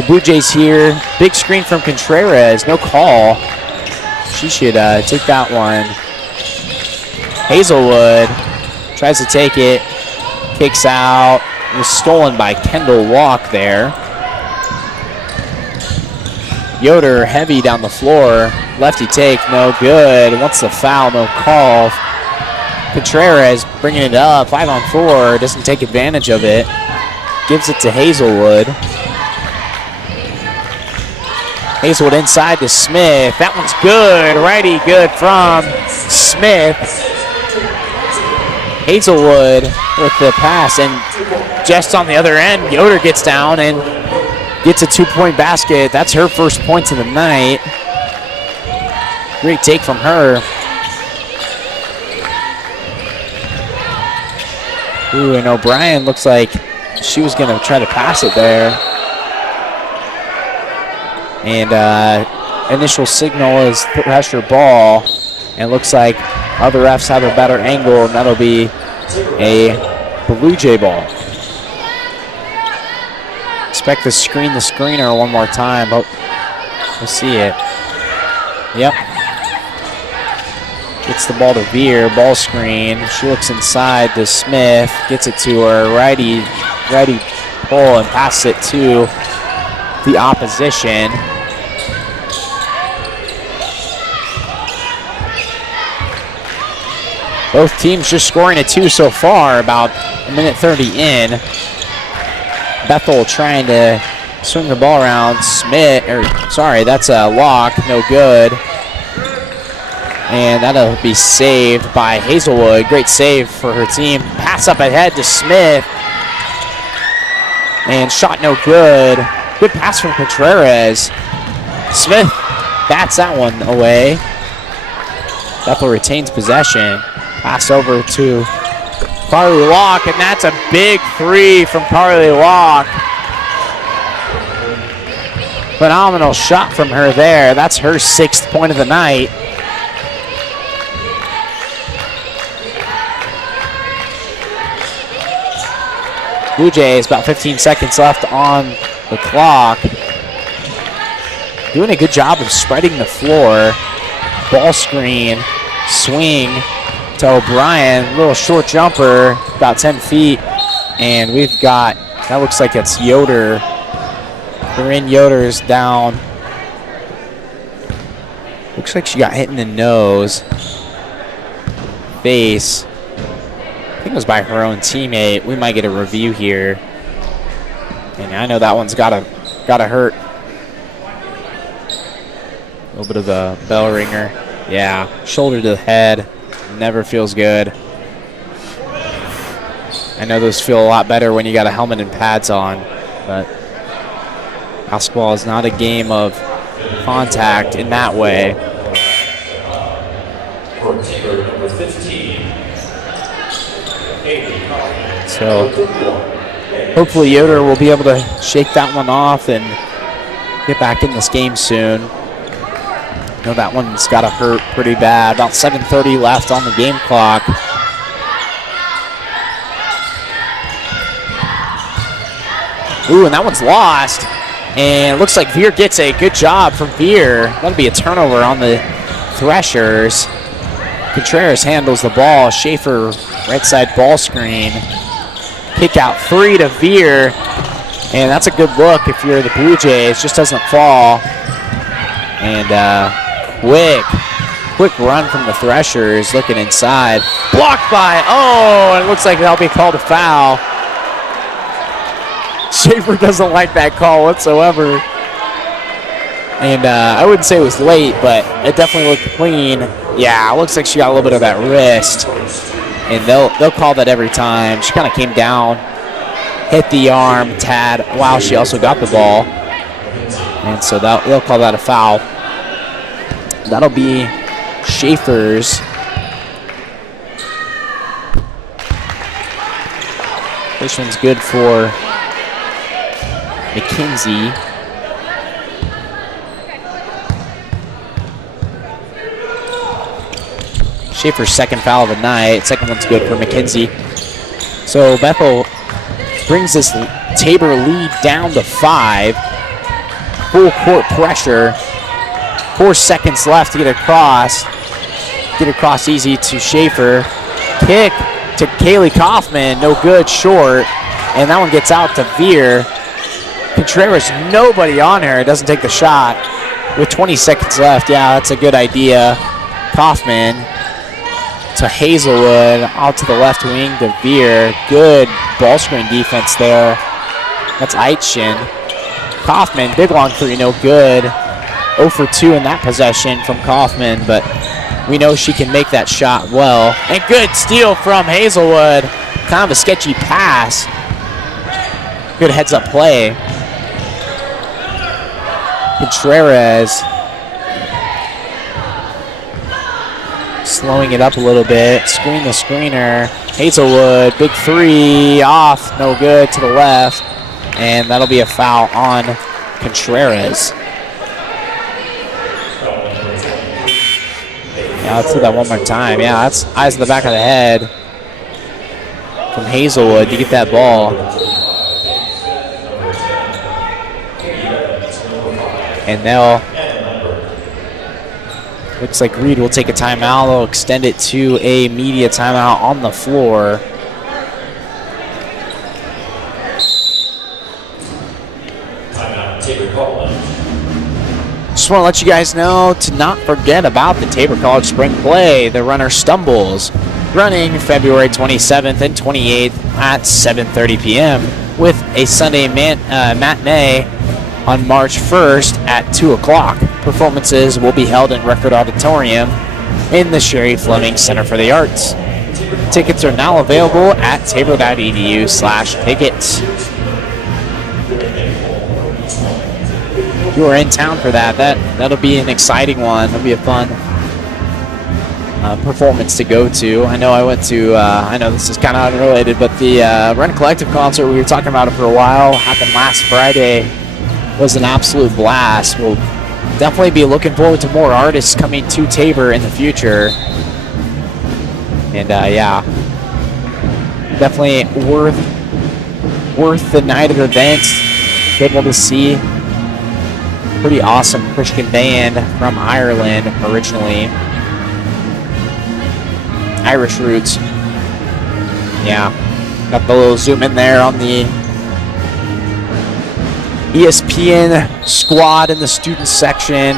Blue Jays here, big screen from Contreras, no call. She should take that one. Hazelwood tries to take it, kicks out, was stolen by Kendall Walk there. Yoder heavy down the floor, lefty take, no good. Wants the foul, no call. Contreras bringing it up, 5-on-4, doesn't take advantage of it. Gives it to Hazelwood. Hazelwood inside to Smith. That one's good, righty good from Smith. Hazelwood with the pass, and just on the other end, Yoder gets down and gets a 2-point basket. That's her first points of the night. Great take from her. Ooh, and O'Brien looks like she was going to try to pass it there. And initial signal is pressure ball. And it looks like other refs have a better angle, and that'll be a Blue Jay ball. Expect to screen the screener one more time, but we'll see it. Yep. Gets the ball to Veer, ball screen. She looks inside to Smith, gets it to her, righty pull and passes it to the opposition. Both teams just scoring a 2 so far, about a minute 30 in. Bethel trying to swing the ball around. Smith, that's a Locke, no good. And that'll be saved by Hazelwood. Great save for her team. Pass up ahead to Smith. And shot no good. Good pass from Contreras. Smith bats that one away. Bethel retains possession. Pass over to Carly Locke, and that's a big 3 from Carly Locke. Phenomenal shot from her there. That's her 6th point of the night. Blue Jays, about 15 seconds left on the clock. Doing a good job of spreading the floor. Ball screen, swing to O'Brien. Little short jumper, about 10 feet. And we've got, that looks like it's Yoder. Corinne Yoder's down. Looks like she got hit in the nose. Face. I think it was by her own teammate. We might get a review here. And I know that one's gotta hurt. A little bit of a bell ringer. Yeah, shoulder to the head. Never feels good. I know those feel a lot better when you got a helmet and pads on, but basketball is not a game of contact in that way. So hopefully Yoder will be able to shake that one off and get back in this game soon. I know that one's got to hurt pretty bad. About 7:30 left on the game clock. Ooh, and that one's lost. And it looks like Veer gets a good job from Veer. That'll be a turnover on the Threshers. Contreras handles the ball. Schaefer, right side ball screen. Kick out 3 to Veer. And that's a good look if you're the Blue Jays. Just doesn't fall. And quick run from the Threshers. Looking inside. Blocked by, and it looks like that'll be called a foul. Schaefer doesn't like that call whatsoever. And I wouldn't say it was late, but it definitely looked clean. Yeah, it looks like she got a little bit of that wrist. And they'll call that every time. She kind of came down, hit the arm, tad, while she also got the ball. And so they'll call that a foul. That'll be Schaefer's. This one's good for McKenzie. Schaefer's second foul of the night. Second one's good for McKenzie. So Bethel brings this Tabor lead down to 5. Full court pressure. 4 seconds left to get across. Get across easy to Schaefer. Kick to Kaylee Kaufman. No good, short. And that one gets out to Veer. Contreras, nobody on her. Doesn't take the shot. With 20 seconds left, yeah, that's a good idea. Kaufman to Hazelwood, out to the left wing to Veer. Good ball screen defense there. That's Aitchen. Kaufman, big long 3, no good. 0 for 2 in that possession from Kaufman, but we know she can make that shot well. And good steal from Hazelwood. Kind of a sketchy pass. Good heads-up play. Contreras slowing it up a little bit. Screen the screener. Hazelwood, big 3, off, no good, to the left. And that'll be a foul on Contreras. Yeah, let's do that one more time. Yeah, that's eyes in the back of the head from Hazelwood to get that ball. And looks like Reed will take a timeout. They'll extend it to a media timeout on the floor. Just want to let you guys know to not forget about the Tabor College Spring Play. The Runner Stumbles, running February 27th and 28th at 7:30 p.m. with a Sunday matinee on March 1st at 2 o'clock. Performances will be held in Record Auditorium in the Sherry Fleming Center for the Arts. Tickets are now available at tabor.edu/tickets. If you are in town for that'll be an exciting one. That'll be a fun performance to go to. I know I went to, I know this is kind of unrelated, but the Run Collective concert, we were talking about it for a while, happened last Friday. Was an absolute blast. We'll definitely be looking forward to more artists coming to Tabor in the future. And yeah, definitely worth the night of events. Able to see pretty awesome Christian band from Ireland originally. Irish roots. Yeah, got the little zoom in there on the ESPN squad in the student section,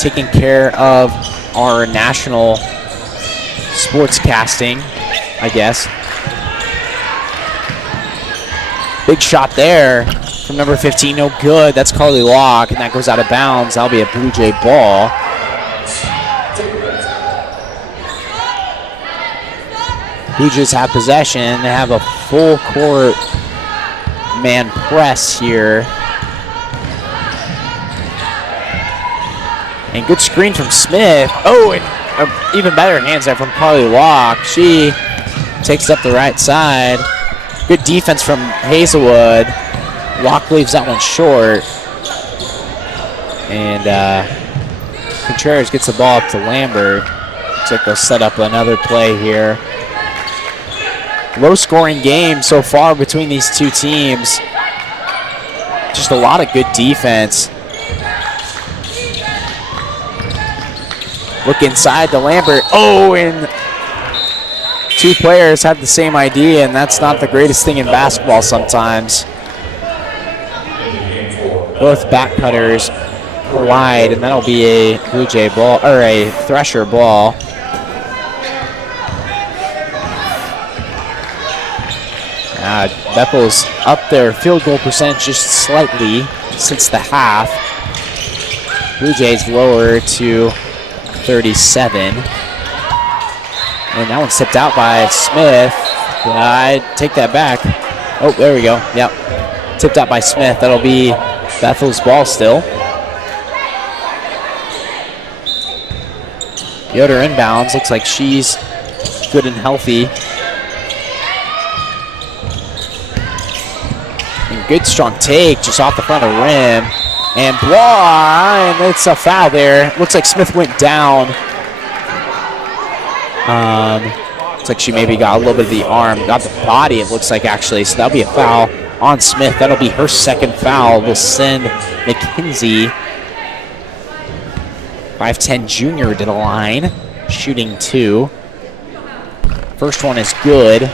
taking care of our national sportscasting, I guess. Big shot there from number 15, no good. That's Carly Locke, and that goes out of bounds. That'll be a Blue Jay ball. Blue Jays have possession. They have a full court man press here. And good screen from Smith. Oh, and even better hands there from Carly Locke. She takes up the right side. Good defense from Hazelwood. Locke leaves that one short. And Contreras gets the ball up to Lambert. Looks like they'll set up another play here. Low scoring game so far between these two teams. Just a lot of good defense. Look inside to Lambert. Oh, and two players had the same idea, and that's not the greatest thing in basketball sometimes. Both back cutters wide, and that'll be a Blue Jay ball, or a Thresher ball. Bethel's up their field goal percentage just slightly since the half. Blue Jays lower to 37. And that one stepped out by Smith. I take that back. Oh, there we go. Yep. Tipped out by Smith. That'll be Bethel's ball still. Yoder inbounds. Looks like she's good and healthy. And good strong take just off the front of the rim. And blah, and it's a foul there. Looks like Smith went down. Looks like she maybe got a little bit of the arm, got the body, it looks like, actually. So that'll be a foul on Smith. That'll be her second foul. We'll send McKenzie, 5'10" junior, to the line, shooting 2. First one is good.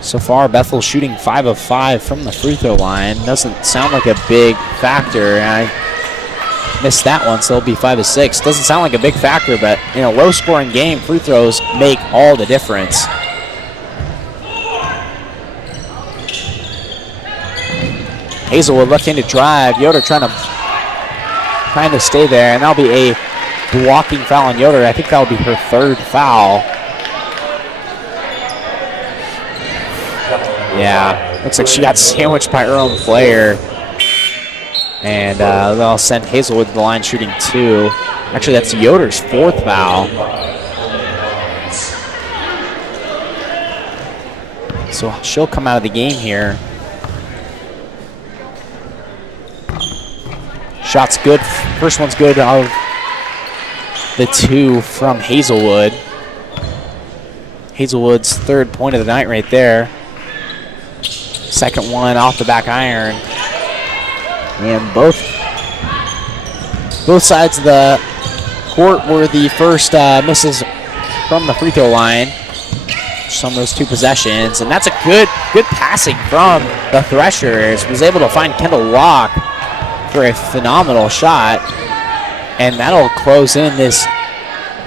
So far, Bethel shooting 5 of 5 from the free throw line. Doesn't sound like a big factor. I missed that one, so it'll be 5 of 6. Doesn't sound like a big factor, but in a low-scoring game, free throws make all the difference. Hazelwood left-handed drive. Yoder trying to stay there, and that'll be a blocking foul on Yoder. I think that'll be her third foul. Yeah, looks like she got sandwiched by her own player. And they'll send Hazelwood to the line shooting 2. Actually, that's Yoder's 4th foul. So she'll come out of the game here. Shot's good. First one's good out of the 2 from Hazelwood. Hazelwood's 3rd point of the night right there. Second one off the back iron. And both sides of the court were the first misses from the free throw line. Just on those 2 possessions. And that's a good passing from the Threshers. Was able to find Kendall Locke for a phenomenal shot. And that'll close in this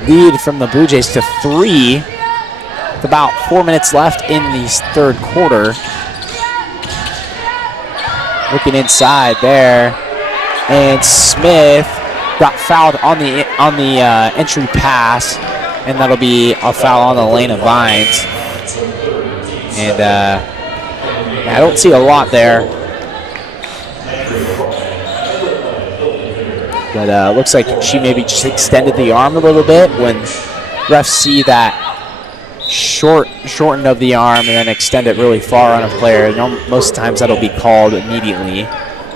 lead from the Blue Jays to 3. With about 4 minutes left in the 3rd quarter. Looking inside there, and Smith got fouled on the entry pass, and that'll be a foul on the lane of Vines. And I don't see a lot there, but looks like she maybe just extended the arm a little bit when refs see that shorten of the arm and then extend it really far on a player. Most times that'll be called immediately.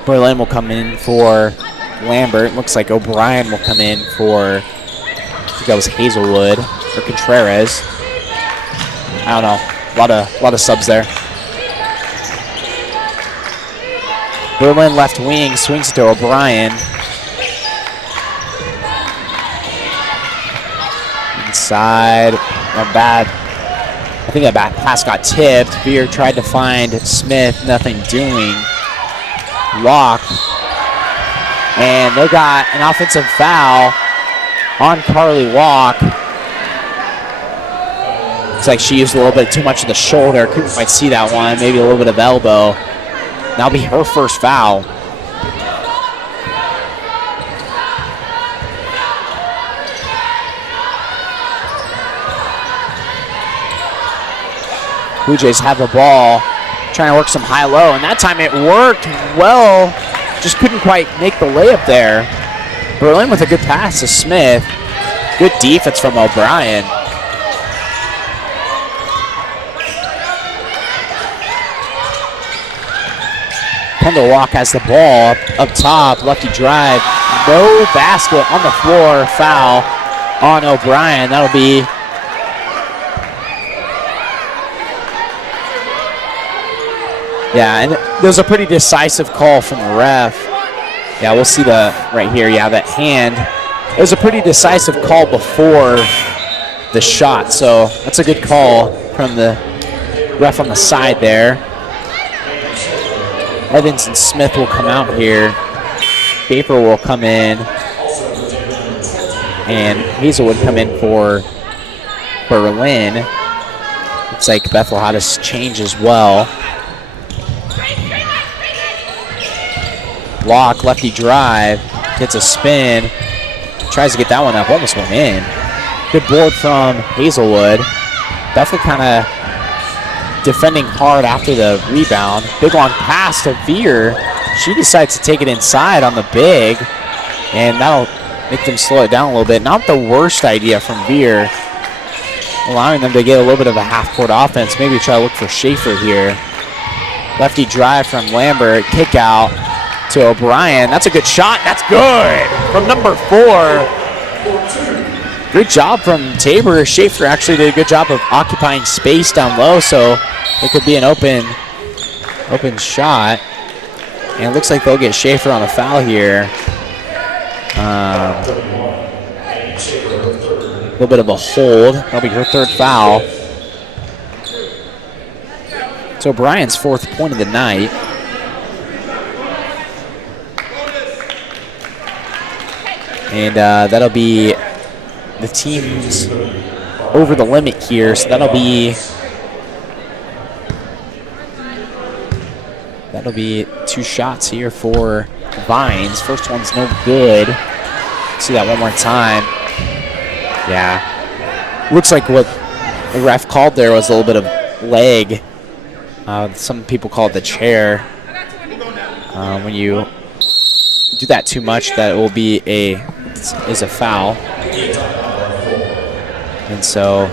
Berlin will come in for Lambert. Looks like O'Brien will come in for, I think that was Hazelwood or Contreras. I don't know. A lot of subs there. Berlin left wing, swings it to O'Brien. Inside, not bad. I think that back pass got tipped. Veer tried to find Smith, nothing doing. Locke. And they got an offensive foul on Carly Locke. Looks like she used a little bit too much of the shoulder. Couldn't quite see that one. Maybe a little bit of elbow. That'll be her first foul. Blue Jays have the ball, trying to work some high-low, and that time it worked well. Just couldn't quite make the layup there. Berlin with a good pass to Smith. Good defense from O'Brien. Kendall Locke has the ball up top, lefty drive. No basket on the floor, foul on O'Brien. That'll be Yeah, and there was a pretty decisive call from the ref. Yeah, we'll see the right here. Yeah, that hand. It was a pretty decisive call before the shot, so that's a good call from the ref on the side there. Evans and Smith will come out here. Schaefer will come in, and Hazelwood come in for Berlin. Looks like Bethel had a change as well. Block, lefty drive, gets a spin, tries to get that one up, almost went in. Good board from Hazelwood. Bethel kind of defending hard after the rebound. Big long pass to Veer. She decides to take it inside on the big, and that'll make them slow it down a little bit. Not the worst idea from Veer, allowing them to get a little bit of a half-court offense. Maybe try to look for Schaefer here. Lefty drive from Lambert, kick out to O'Brien. That's a good shot. That's good from number 4. Good job from Tabor. Schaefer actually did a good job of occupying space down low, so it could be an open shot. And it looks like they'll get Schaefer on a foul here. A little bit of a hold. That'll be her 3rd foul. So O'Brien's 4th point of the night. And that'll be the team's over the limit here. So that'll be 2 shots here for Vines. First one's no good. See that one more time. Yeah. Looks like what the ref called there was a little bit of leg. Some people call it the chair. When you do that too much, that will be a foul. And so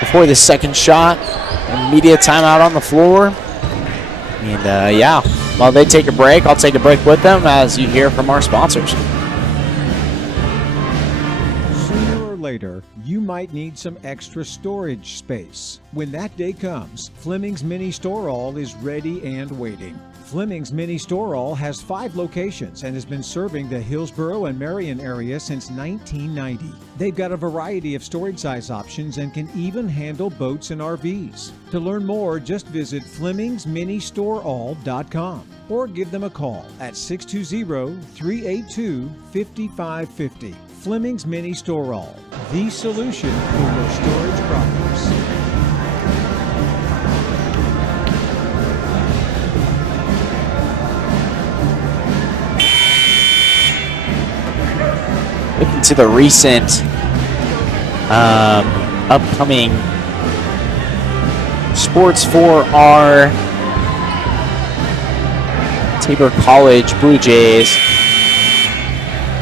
before the second shot, immediate timeout on the floor. And yeah, while they take a break, I'll take a break with them as you hear from our sponsors. Sooner or later, you might need some extra storage space. When that day comes, Fleming's Mini Store All is ready and waiting. Fleming's Mini Store All has 5 locations and has been serving the Hillsborough and Marion area since 1990. They've got a variety of storage size options and can even handle boats and RVs. To learn more, just visit FlemingsMiniStoreAll.com or give them a call at 620-382-5550. Fleming's Mini Store All, the solution for your storage problems. Looking to the recent upcoming sports for our Tabor College Blue Jays.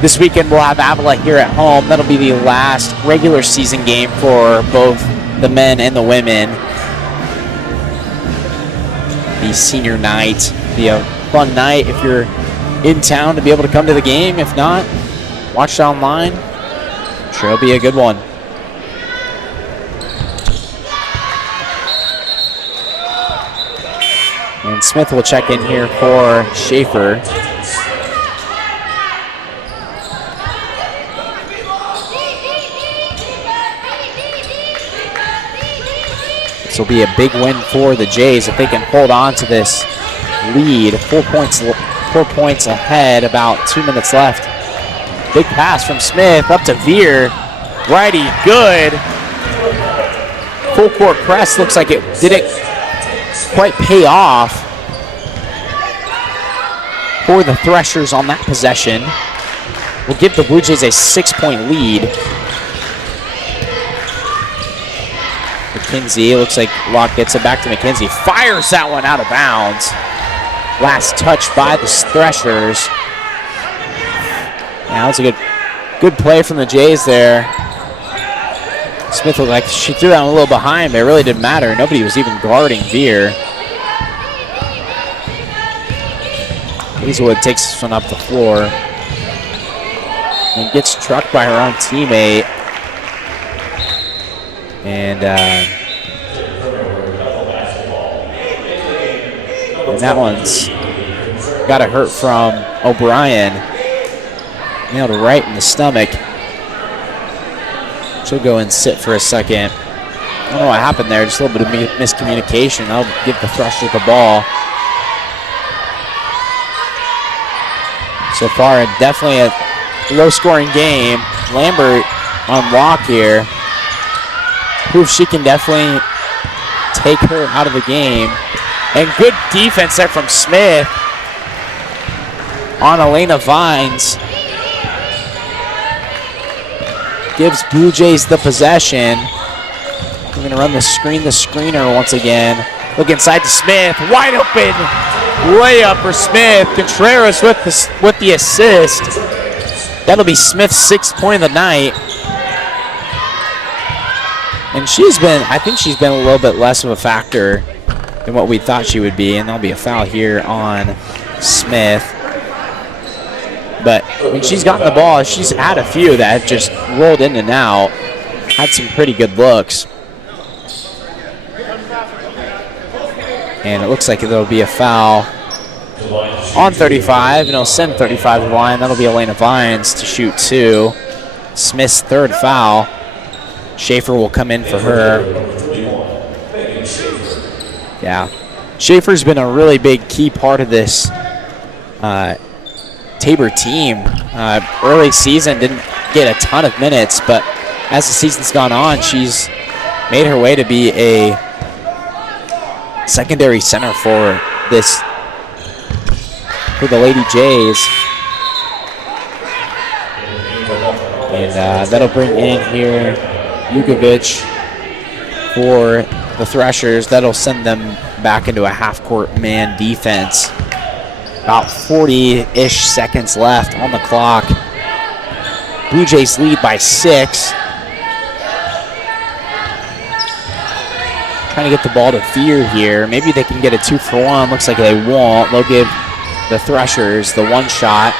This weekend we'll have Avila here at home. That'll be the last regular season game for both the men and the women. The senior night. Be a fun night if you're in town to be able to come to the game. If not, watch it online. I'm sure it'll be a good one. And Smith will check in here for Schaefer. This will be a big win for the Jays if they can hold on to this lead. 4 points ahead, about 2 minutes left. Big pass from Smith up to Veer. Righty, good. Full court press. Looks like it didn't quite pay off for the Threshers on that possession. Will give the Blue Jays a 6-point lead. McKenzie, looks like Locke gets it back to McKenzie. Fires that one out of bounds. Last touch by the Threshers. Now it's a good play from the Jays there. Smith looked like she threw that one a little behind, but it really didn't matter. Nobody was even guarding Veer. Hazelwood takes this one up the floor and gets trucked by her own teammate. And And that one's got a hurt from O'Brien. Nailed right in the stomach. She'll go and sit for a second. I don't know what happened there, just a little bit of miscommunication. I'll give the Threshers the ball. So far, definitely a low-scoring game. Lambert on walk here. Proves she can definitely take her out of the game. And good defense there from Smith on Elena Vines. Gives Blue Jays the possession. We're going to run the screener once again. Look inside to Smith. Wide open layup for Smith. Contreras with the assist. That'll be Smith's 6th point of the night. And I think she's been a little bit less of a factor than what we thought she would be. And there'll be a foul here on Smith. But when she's gotten the ball, she's had a few that have just rolled in and out. Had some pretty good looks. And it looks like there'll be a foul on 35, and it'll send 35 to the line. That'll be Elena Vines to shoot 2. Smith's 3rd foul. Schaefer will come in for her. Yeah. Schaefer's been a really big key part of this Tabor team. Early season didn't get a ton of minutes, but as the season's gone on, she's made her way to be a secondary center for the Lady Jays. And that'll bring in here Jukovic for the Threshers. That'll send them back into a half-court man defense. About 40-ish seconds left on the clock. Blue Jays lead by 6. Trying to get the ball to Veer here. Maybe they can get a 2-for-1. Looks like they won't. They'll give the Threshers the 1 shot.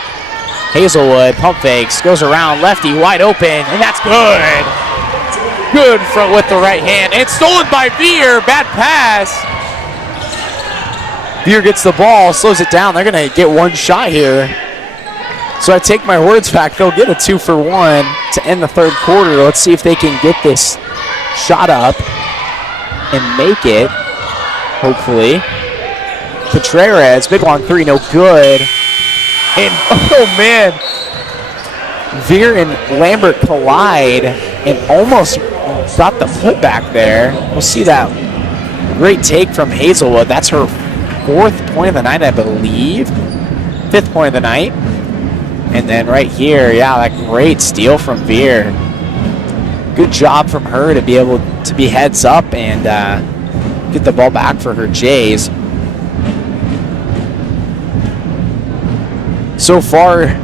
Hazelwood pump fakes, goes around, lefty wide open, and that's good. Good with the right hand, and stolen by Veer. Bad pass. Veer gets the ball, slows it down. They're going to get 1 shot here. So I take my words back. They'll get a 2-for-1 to end the 3rd quarter. Let's see if they can get this shot up and make it, hopefully. Contreras, big long 3, no good. And, oh man, Veer and Lambert collide and almost got the putback there. We'll see that great take from Hazelwood. That's her 4th point of the night, I believe. 5th point of the night. And then right here, yeah, that great steal from Veer. Good job from her to be able to be heads up and get the ball back for her Jays. So far,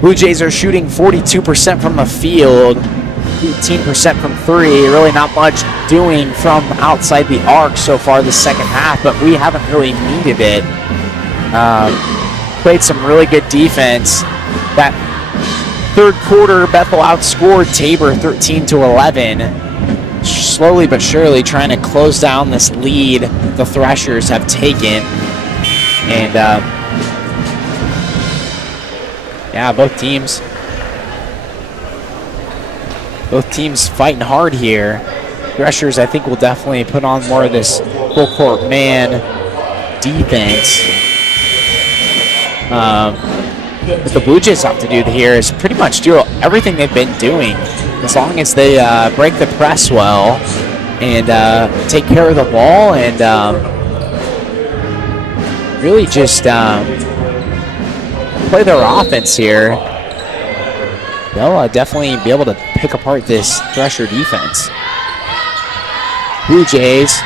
Blue Jays are shooting 42% from the field, 18% from 3. Really not much doing from outside the arc so far this second half, but we haven't really needed it. Played some really good defense. That 3rd quarter, Bethel outscored Tabor 13-11. Slowly but surely trying to close down this lead the Threshers have taken. And yeah, both teams fighting hard here. Threshers, I think, will definitely put on more of this full court man defense. What the Blue Jays have to do here is pretty much do everything they've been doing, as long as they break the press well and take care of the ball and really just play their offense here. They'll definitely be able to pick apart this Thresher defense. Blue Jays.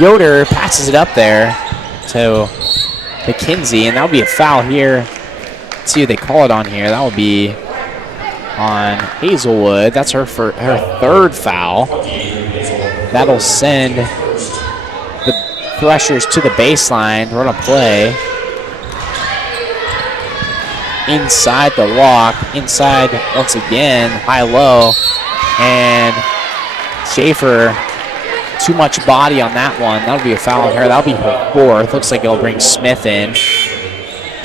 Yoder passes it up there to McKenzie, and that'll be a foul here. Let's see what they call it on here. That will be on Hazelwood. That's her 3rd foul. That'll send the Threshers to the baseline to run a play. Inside the lock, inside once again, high-low, and Schaefer too much body on that one. That'll be a foul on her. That'll be her fourth. Looks like it'll bring Smith in.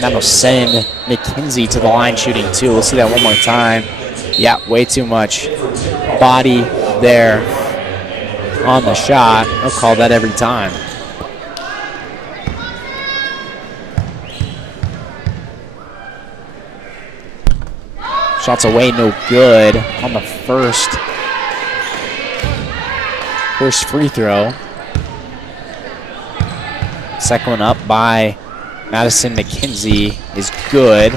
That'll send McKenzie to the line shooting two. We'll see that one more time. Yeah, way too much body there on the shot. They'll call that every time. Shots away, no good on the first free throw. Second one up by Madison McKenzie is good.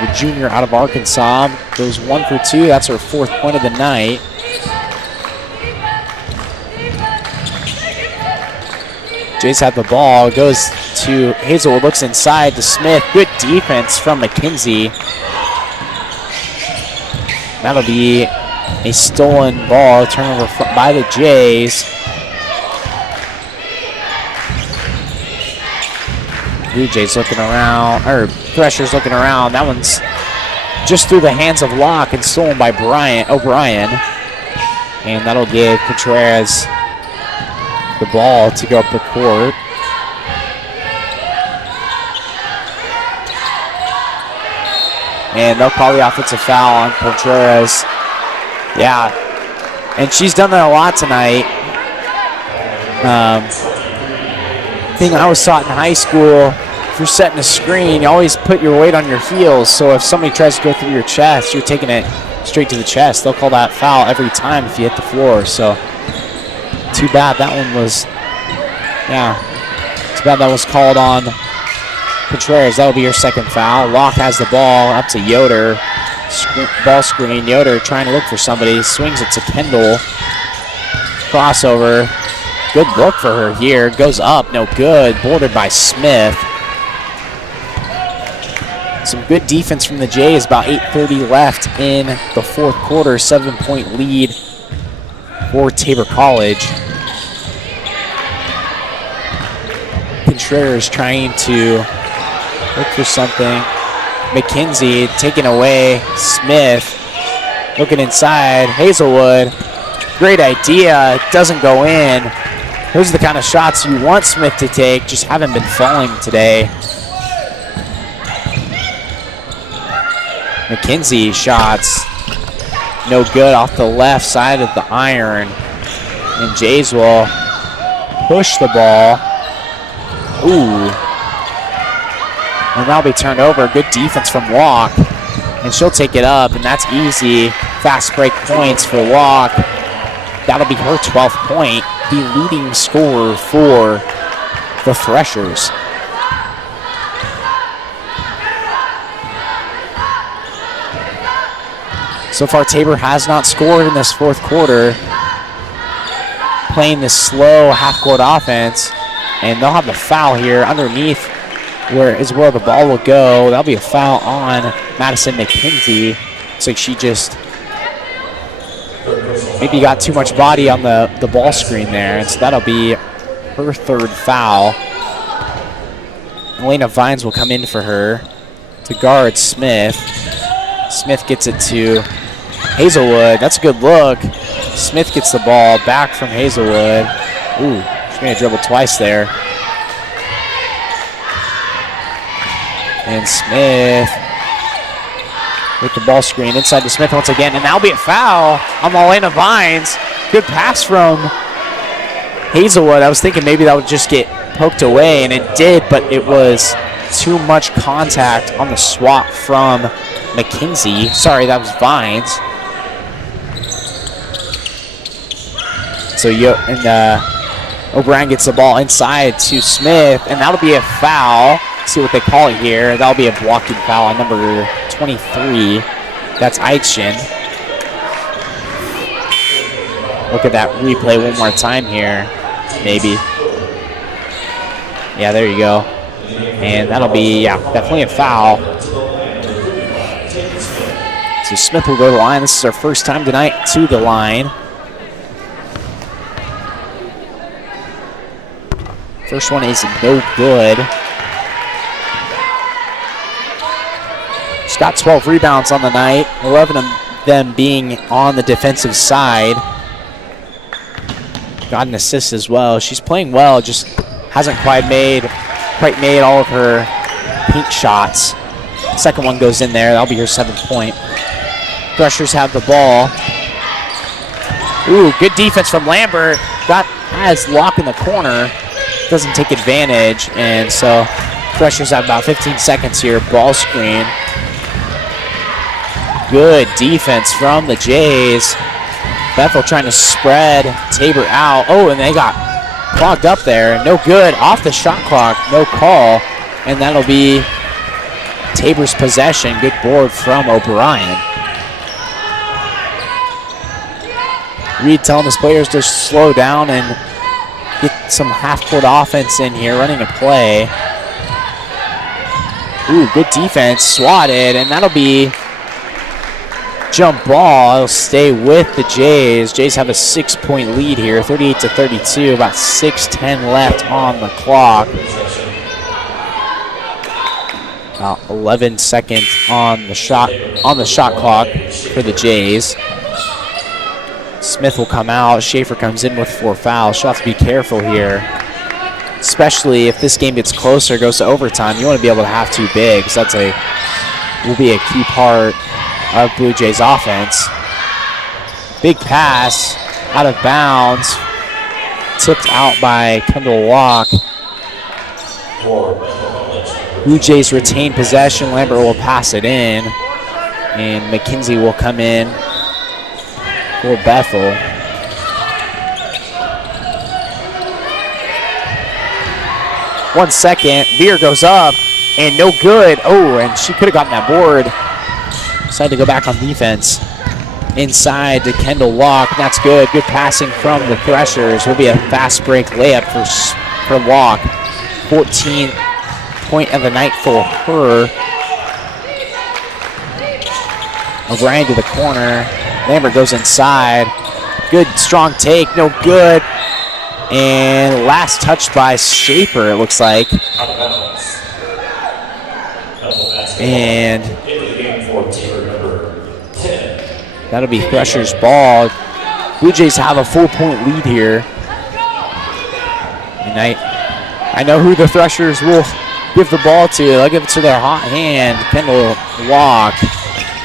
The junior out of Arkansas goes 1 for 2. That's her fourth point of the night. Jays have the ball, goes to Hazelwood, looks inside to Smith. Good defense from McKenzie. That'll be a stolen ball, turnover by the Jays. Blue Jays looking around, or Threshers looking around. That one's just through the hands of Locke and stolen by O'Brien. And that'll give Contreras the ball to go up the court. And they'll call the offensive foul on Contreras. Yeah, and she's done that a lot tonight. Thing I was taught in high school, if you're setting a screen, you always put your weight on your heels. So if somebody tries to go through your chest, you're taking it straight to the chest. They'll call that foul every time if you hit the floor. So too bad that one was, too bad that was called on Contreras. That'll be your second foul. Locke has the ball up to Yoder. Ball screen. Yoder trying to look for somebody. Swings it to Kendall. Crossover. Good look for her here. Goes up. No good. Boarded by Smith. Some good defense from the Jays. About 8:30 left in the fourth quarter. 7-point lead for Tabor College. Contreras trying to look for something. McKenzie taken away. Smith looking inside. Hazelwood. Great idea. Doesn't go in. Those are the kind of shots you want Smith to take. Just haven't been falling today. McKenzie shots. No good off the left side of the iron. And Jays will push the ball. Ooh. And that'll be turned over. Good defense from Locke. And she'll take it up, and that's easy. Fast break points for Locke. That'll be her 12th point. The leading scorer for the Threshers. So far, Tabor has not scored in this fourth quarter. Playing this slow half-court offense. And they'll have the foul here underneath where the ball will go. That'll be a foul on Madison McKenzie. Looks like she just maybe got too much body on the ball screen there. And so that'll be her third foul. Elena Vines will come in for her to guard Smith. Smith gets it to Hazelwood. That's a good look. Smith gets the ball back from Hazelwood. Ooh, she's going to dribble twice there. And Smith with the ball screen inside to Smith once again. And that'll be a foul on Elena Vines. Good pass from Hazelwood. I was thinking maybe that would just get poked away, and it did, but it was too much contact on the swap from McKenzie. Sorry, that was Vines. So O'Brien gets the ball inside to Smith, and that'll be a foul. See what they call it here. That'll be a blocking foul on number 23. That's Eitchen. Look at that replay one more time here. Maybe. Yeah, there you go. And that'll be, definitely a foul. So Smith will go to the line. This is our first time tonight to the line. First one is no good. She's got 12 rebounds on the night, 11 of them being on the defensive side. Got an assist as well. She's playing well, just hasn't quite made all of her paint shots. Second one goes in there. That'll be her 7th point. Threshers have the ball. Ooh, good defense from Lambert. Has Locke in the corner. Doesn't take advantage, and so Threshers have about 15 seconds here. Ball screen. Good defense from the Jays. Bethel trying to spread Tabor out. Oh, and they got clogged up there. No good. Off the shot clock. No call. And that'll be Tabor's possession. Good board from O'Brien. Reed telling his players to slow down and get some half-court offense in here, running a play. Ooh, good defense. Swatted, and that'll be jump ball. It'll stay with the Jays. Jays have a 6-point lead here, 38-32. About 6:10 left on the clock. About 11 seconds on the shot clock for the Jays. Smith will come out. Schaefer comes in with 4 fouls. She'll have to be careful here, especially if this game gets closer, goes to overtime. You want to be able to have 2 bigs. Will be a key part of Blue Jays offense. Big pass out of bounds, tipped out by Kendall Locke. Blue Jays retain possession. Lambert will pass it in, and McKenzie will come in for Bethel. One second, Veer goes up, and no good. Oh, and she could have gotten that board. Decided to go back on defense. Inside to Kendall Locke. That's good. Good passing from the Threshers. Will be a fast break layup for Locke. 14th point of the night for her. O'Brien to the corner. Lambert goes inside. Good strong take. No good. And last touch by Schaefer, it looks like. And that'll be Thresher's ball. Blue Jays have a 4-point lead here. And I know who the Threshers will give the ball to. They'll give it to their hot hand, Kendall Locke,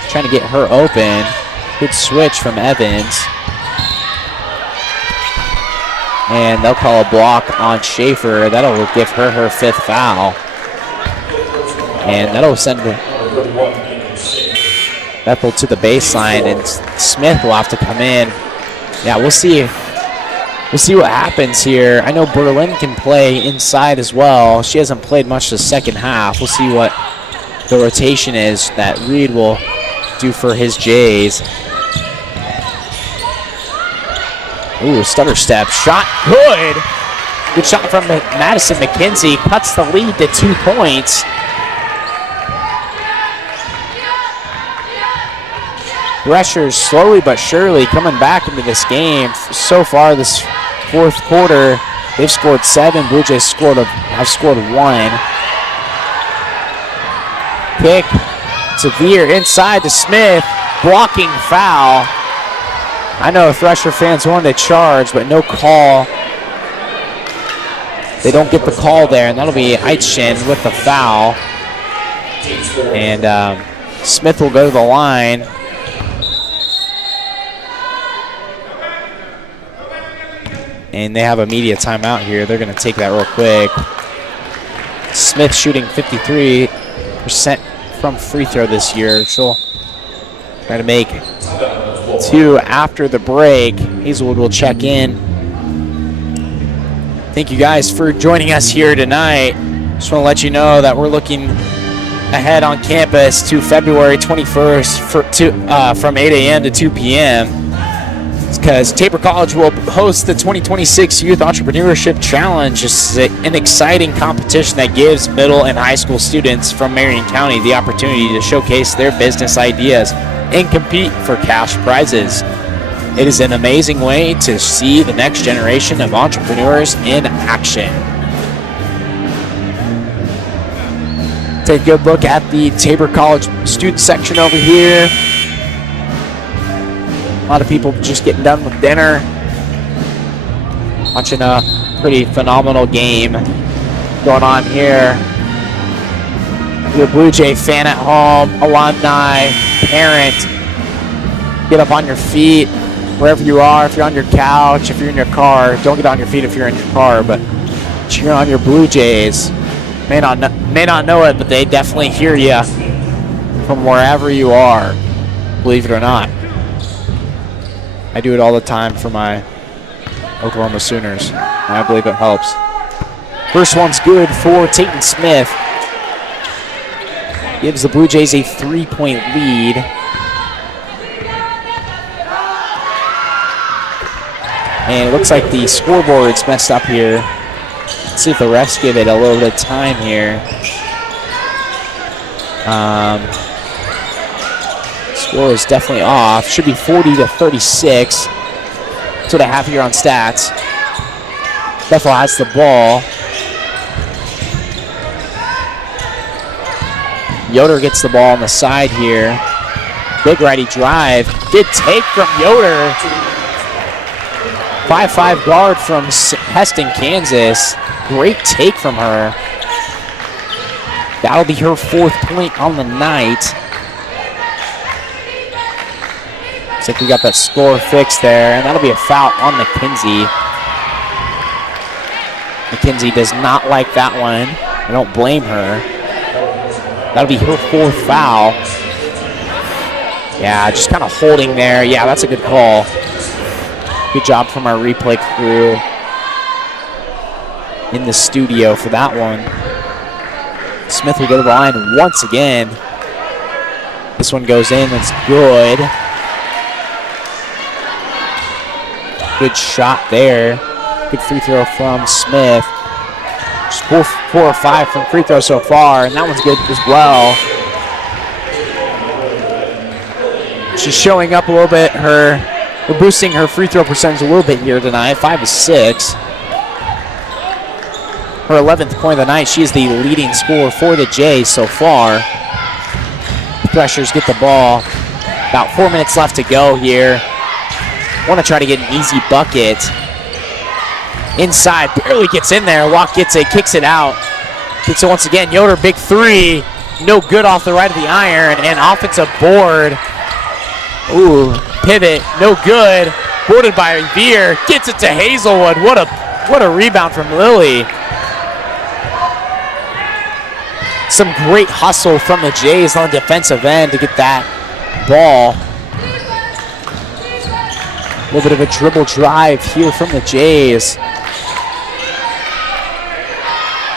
trying to get her open. Good switch from Evans. And they'll call a block on Schaefer. That'll give her her 5th foul. And that'll send Bethel to the baseline, and Smith will have to come in. Yeah, we'll see. We'll see what happens here. I know Berlin can play inside as well. She hasn't played much the second half. We'll see what the rotation is that Reed will do for his Jays. Ooh, stutter step. Shot good. Good shot from Madison McKenzie. Cuts the lead to 2 points. Threshers slowly but surely coming back into this game. So far this 4th quarter, they've scored 7. Blue Jays have scored 1. Kick to Veer, inside to Smith. Blocking foul. I know Thresher fans wanted to charge, but no call. They don't get the call there, and that'll be Eitchen with the foul. And Smith will go to the line. And they have a media timeout here. They're going to take that real quick. Smith shooting 53% from free throw this year. She'll try to make 2 after the break. Hazelwood will check in. Thank you guys for joining us here tonight. Just want to let you know that we're looking ahead on campus to February 21st from 8 a.m. to 2 p.m. because Tabor College will host the 2026 Youth Entrepreneurship Challenge. It's an exciting competition that gives middle and high school students from Marion County the opportunity to showcase their business ideas and compete for cash prizes. It is an amazing way to see the next generation of entrepreneurs in action. Take a good look at the Tabor College student section over here. A lot of people just getting done with dinner. Watching a pretty phenomenal game going on here. You're a Blue Jay fan at home, alumni, parent. Get up on your feet wherever you are. If you're on your couch, if you're in your car, don't get on your feet if you're in your car, but cheer on your Blue Jays. May not know it, but they definitely hear you from wherever you are, believe it or not. I do it all the time for my Oklahoma Sooners, and I believe it helps. First one's good for Tatum Smith. Gives the Blue Jays a 3-point lead. And it looks like the scoreboard's messed up here. Let's see if the refs give it a little bit of time here. Score is definitely off. Should be 40-36. That's what I have here on stats. Bethel has the ball. Yoder gets the ball on the side here. Big righty drive. Good take from Yoder. 5'5" guard from Heston, Kansas. Great take from her. That'll be her 4th point on the night. Looks like we got that score fixed there, and that'll be a foul on McKenzie. McKenzie does not like that one. I don't blame her. That'll be her 4th foul. Yeah, just kind of holding there. Yeah, that's a good call. Good job from our replay crew in the studio for that one. Smith will go to the line once again. This one goes in. That's good. Good shot there. Good free throw from Smith. Just 4 or 5 from free throw so far, and that one's good as well. She's showing up a little bit. We're boosting her free throw percentage a little bit here tonight, 5 of 6. Her 11th point of the night. She is the leading scorer for the Jays so far. Threshers get the ball. About 4 minutes left to go here. Want to try to get an easy bucket. Inside, barely gets in there. Locke gets it, kicks it out. Gets it once again. Yoder, big 3. No good off the right of the iron, and offensive board. Ooh, pivot, no good. Boarded by Veer, gets it to Hazelwood. What a rebound from Lily. Some great hustle from the Jays on the defensive end to get that ball. A little bit of a dribble drive here from the Jays.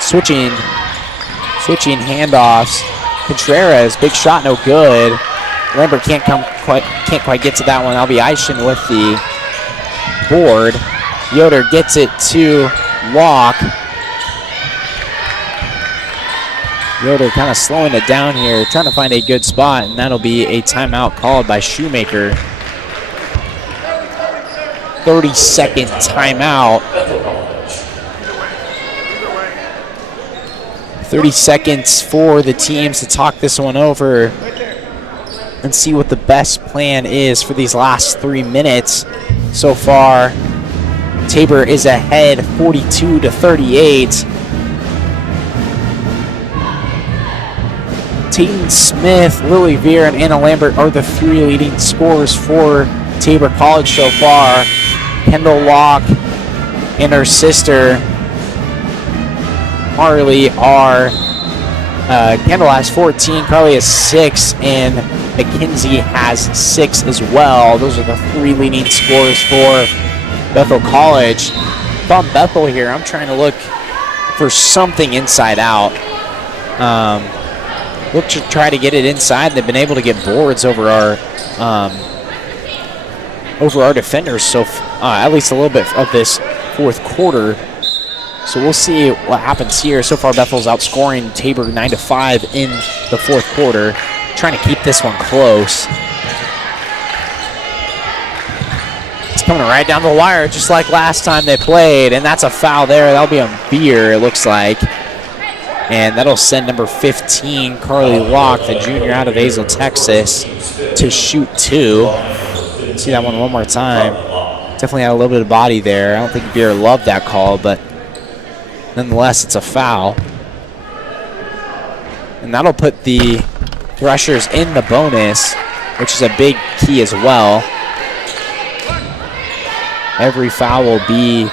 Switching handoffs. Contreras, big shot, no good. Lambert can't quite get to that one. That'll be Eischen with the board. Yoder gets it to Locke. Yoder kind of slowing it down here, trying to find a good spot, and that'll be a timeout called by Shoemaker. 30-second timeout. 30 seconds for the teams to talk this one over and see what the best plan is for these last 3 minutes. So far, Tabor is ahead 42-38. Tatum Smith, Lily Veer, and Anna Lambert are the 3 leading scorers for Tabor College so far. Kendall Locke and her sister Carly are, Kendall has 14, Carly has 6, and McKenzie has 6 as well. Those are the 3 leading scorers for Bethel College. If I'm Bethel here, I'm trying to look for something inside out. Look to try to get it inside. They've been able to get boards over our defenders, so at least a little bit of this 4th quarter. So we'll see what happens here. So far, Bethel's outscoring Tabor 9-5 in the 4th quarter. Trying to keep this one close. It's coming right down the wire, just like last time they played, and that's a foul there. That'll be on Beer, it looks like. And that'll send number 15, Carly Locke, the junior out of Hazel, Texas, to shoot 2. See that one more time. Definitely had a little bit of body there. I don't think Veer loved that call, but nonetheless, it's a foul. And that'll put the Threshers in the bonus, which is a big key as well. Every foul will be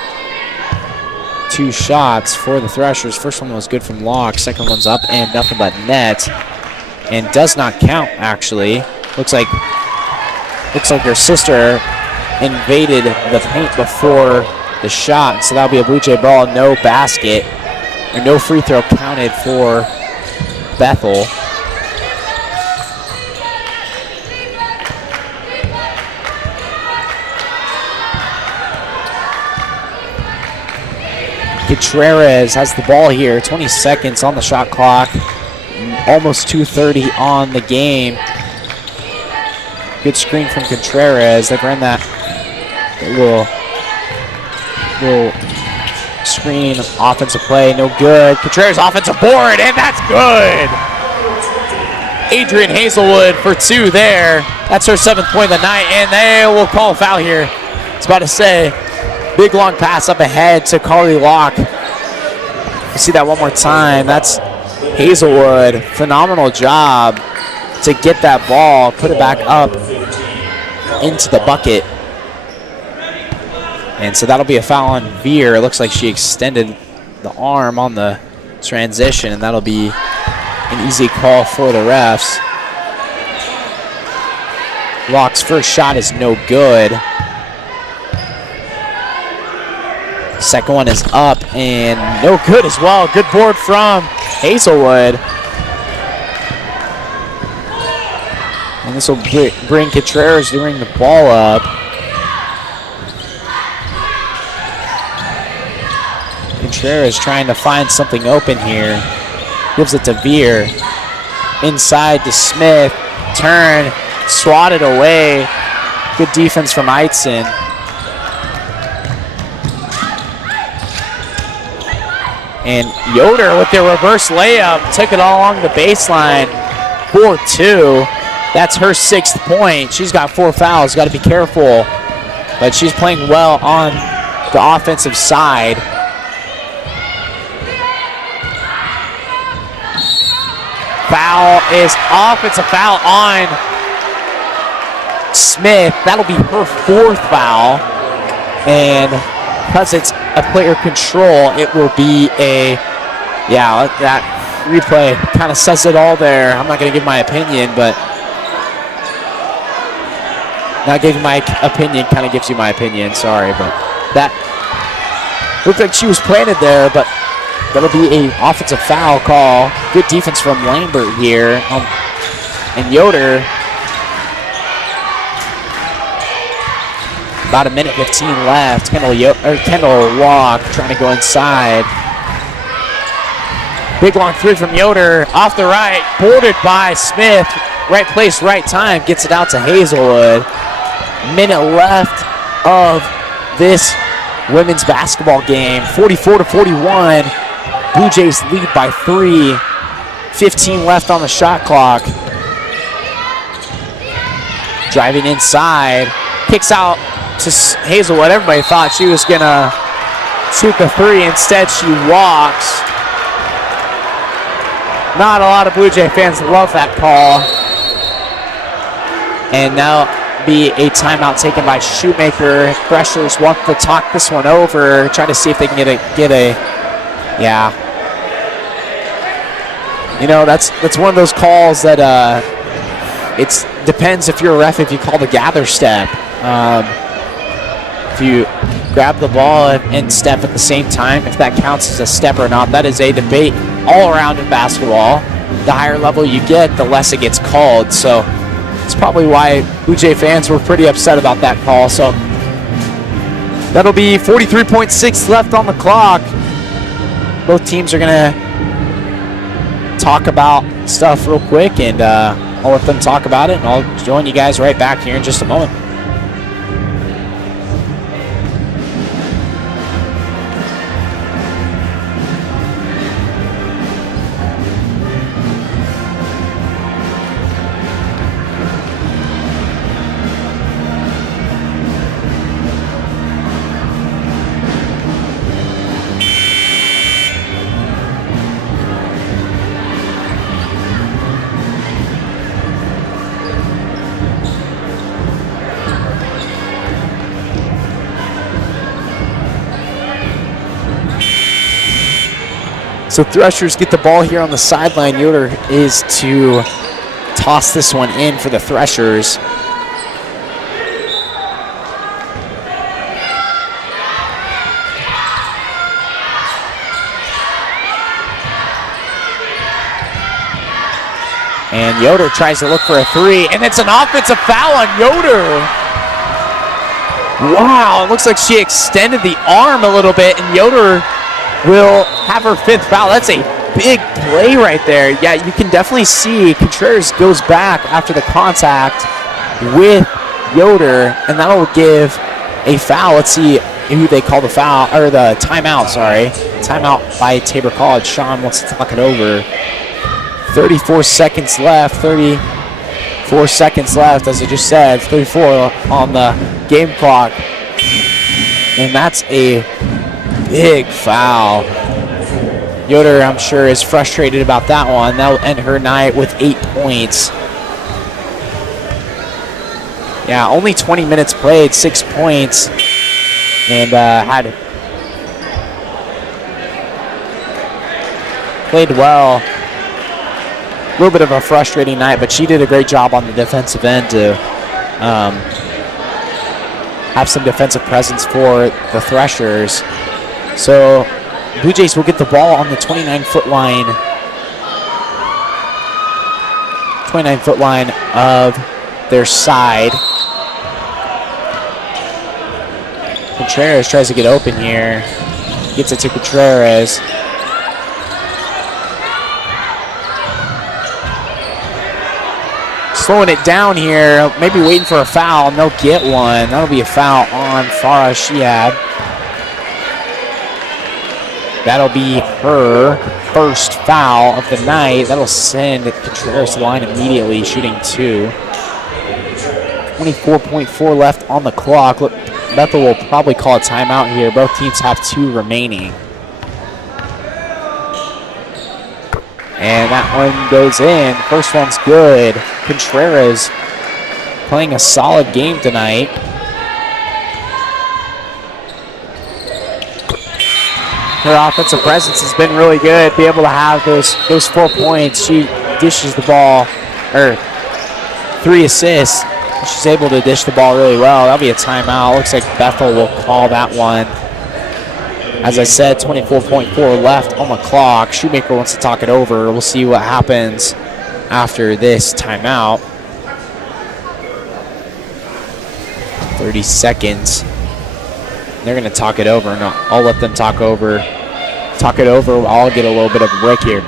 2 shots for the Threshers. First one was good from Locke. Second one's up and nothing but net. And does not count, actually. Looks like her sister invaded the paint before the shot. So that'll be a Blue Jay ball. No basket, or no free throw counted for Bethel. Contreras has the ball here. 20 seconds on the shot clock. Almost 2:30 on the game. Good screen from Contreras. They've run that little screen offensive play. No good. Contreras offensive board, and that's good. Adrian Hazelwood for 2 there. That's her 7th point of the night, and they will call a foul here. I was about to say, big long pass up ahead to Carly Locke. You see that one more time. That's Hazelwood. Phenomenal job to get that ball, put it back up into the bucket. And so that'll be a foul on Veer. It looks like she extended the arm on the transition, and that'll be an easy call for the refs. Locke's first shot is no good. Second one is up and no good as well. Good board from Hazelwood. And this will bring Contreras to bring the ball up. Contreras trying to find something open here. Gives it to Veer. Inside to Smith. Turn. Swatted away. Good defense from Eitzen. And Yoder with their reverse layup took it all along the baseline. 4-2. That's her 6th point. She's got 4 fouls. Got to be careful. But she's playing well on the offensive side. Foul is off. It's a foul on Smith. That'll be her 4th foul. And because it's a player control, it will be a, that replay kind of says it all there. I'm not going to give my opinion, but not giving my opinion kind of gives you my opinion. Sorry, but that looked like she was planted there, but that'll be an offensive foul call. Good defense from Lambert here. And Yoder, about 1:15 left. Kendall Locke trying to go inside. Big long 3 from Yoder. Off the right. Boarded by Smith. Right place, right time. Gets it out to Hazelwood. Minute left of this women's basketball game. 44-41. Blue Jays lead by 3. 15 left on the shot clock. Driving inside. Kicks out to Hazelwood. Everybody thought she was going to shoot the 3. Instead, she walks. Not a lot of Blue Jay fans love that call. And now be a timeout taken by Shoemaker. Threshers want to talk this one over, try to see if they can get a You know, that's one of those calls that it depends if you're a ref if you call the gather step. If you grab the ball and step at the same time, if that counts as a step or not, that is a debate all around in basketball. The higher level you get, the less it gets called. So it's probably why Blue Jay fans were pretty upset about that call. So that'll be 43.6 left on the clock. Both teams are going to talk about stuff real quick, and I'll let them talk about it, and I'll join you guys right back here in just a moment. So Threshers get the ball here on the sideline. Yoder is to toss this one in for the Threshers. And Yoder tries to look for a three, and it's an offensive foul on Yoder. Wow, it looks like she extended the arm a little bit, and Yoder will have her 5th foul. That's a big play right there. Yeah, you can definitely see Contreras goes back after the contact with Yoder, and that'll give a foul. Let's see who they call the foul, or the timeout, sorry. Timeout by Tabor College. Sean wants to talk it over. 34 seconds left, 34 seconds left, as I just said, 34 on the game clock. And that's a big foul. Yoder, I'm sure, is frustrated about that one. That'll end her night with 8 points. Yeah, only 20 minutes played, 6 points. And had played well. A little bit of a frustrating night, but she did a great job on the defensive end to have some defensive presence for the Threshers. So Blue Jays will get the ball on the 29-foot line. 29-foot line of their side. Contreras tries to get open here. Gets it to Contreras. Slowing it down here, maybe waiting for a foul, and they'll get one. That'll be a foul on Farah Shiab. That'll be her first foul of the night. That'll send Contreras to the line immediately, shooting 2. 24.4 left on the clock. Look, Bethel will probably call a timeout here. Both teams have 2 remaining. And that one goes in. First one's good. Contreras playing a solid game tonight. Her offensive presence has been really good. Be able to have those 4 points. She dishes the ball, or 3 assists. She's able to dish the ball really well. That'll be a timeout. Looks like Bethel will call that one. As I said, 24.4 left on the clock. Shoemaker wants to talk it over. We'll see what happens after this timeout. 30 seconds. They're going to talk it over, and I'll let them talk it over. I'll get a little bit of a break here.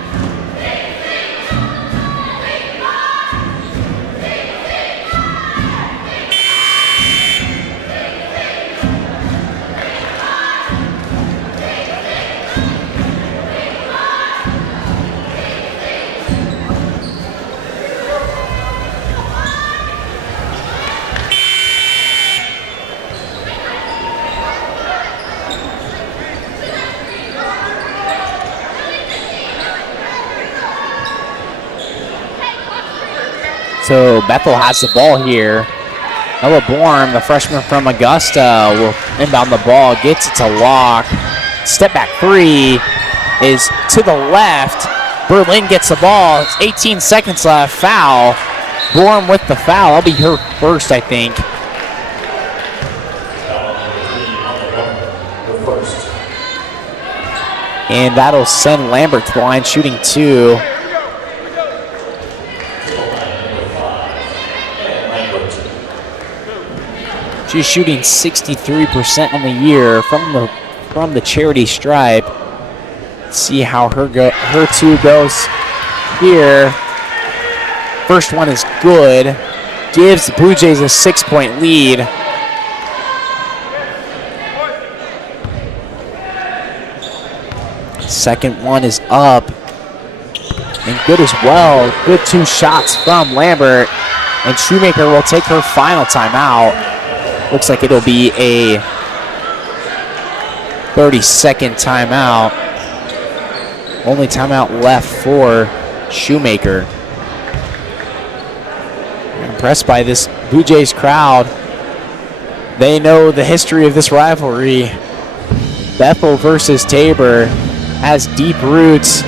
So Bethel has the ball here. Ella Bourne, the freshman from Augusta, will inbound the ball, gets it to Locke. Step back 3 is to the left. Berlin gets the ball. It's 18 seconds left. Foul. Bourne with the foul. That'll be her first, I think. And that'll send Lambert to the line, shooting 2. She's shooting 63% on the year from the charity stripe. Let's see how her 2 goes here. First one is good. Gives the Blue Jays a 6-point lead. Second one is up. And good as well. Good 2 shots from Lambert. And Shoemaker will take her final timeout. Looks like it'll be a 30-second timeout. Only timeout left for Shoemaker. I'm impressed by this Blue Jays crowd. They know the history of this rivalry. Bethel versus Tabor. has deep roots.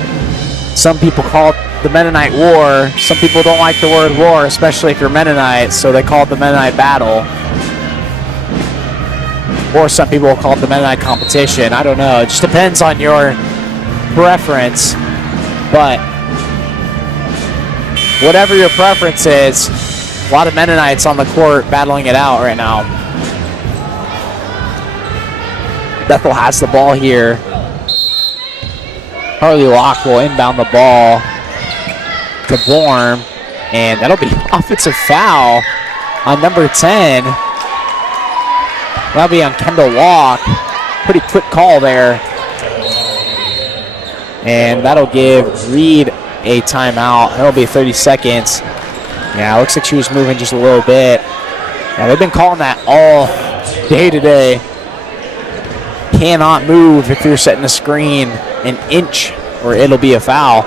Some people call it the Mennonite War. Some people don't like the word war, especially if you're Mennonite, so they call it the Mennonite Battle. Or some people will call it the Mennonite Competition. I don't know. It just depends on your preference. But whatever your preference is, a lot of Mennonites on the court battling it out right now. Bethel has the ball here. Harley Locke will inbound the ball to Borm, and that'll be offensive foul on number 10. That'll be on Kendall Locke. Pretty quick call there. And that'll give Reed a timeout. It'll be 30 seconds. Yeah, looks like she was moving just a little bit. Yeah, they've been calling that all day today. Cannot move if you're setting a screen an inch or it'll be a foul.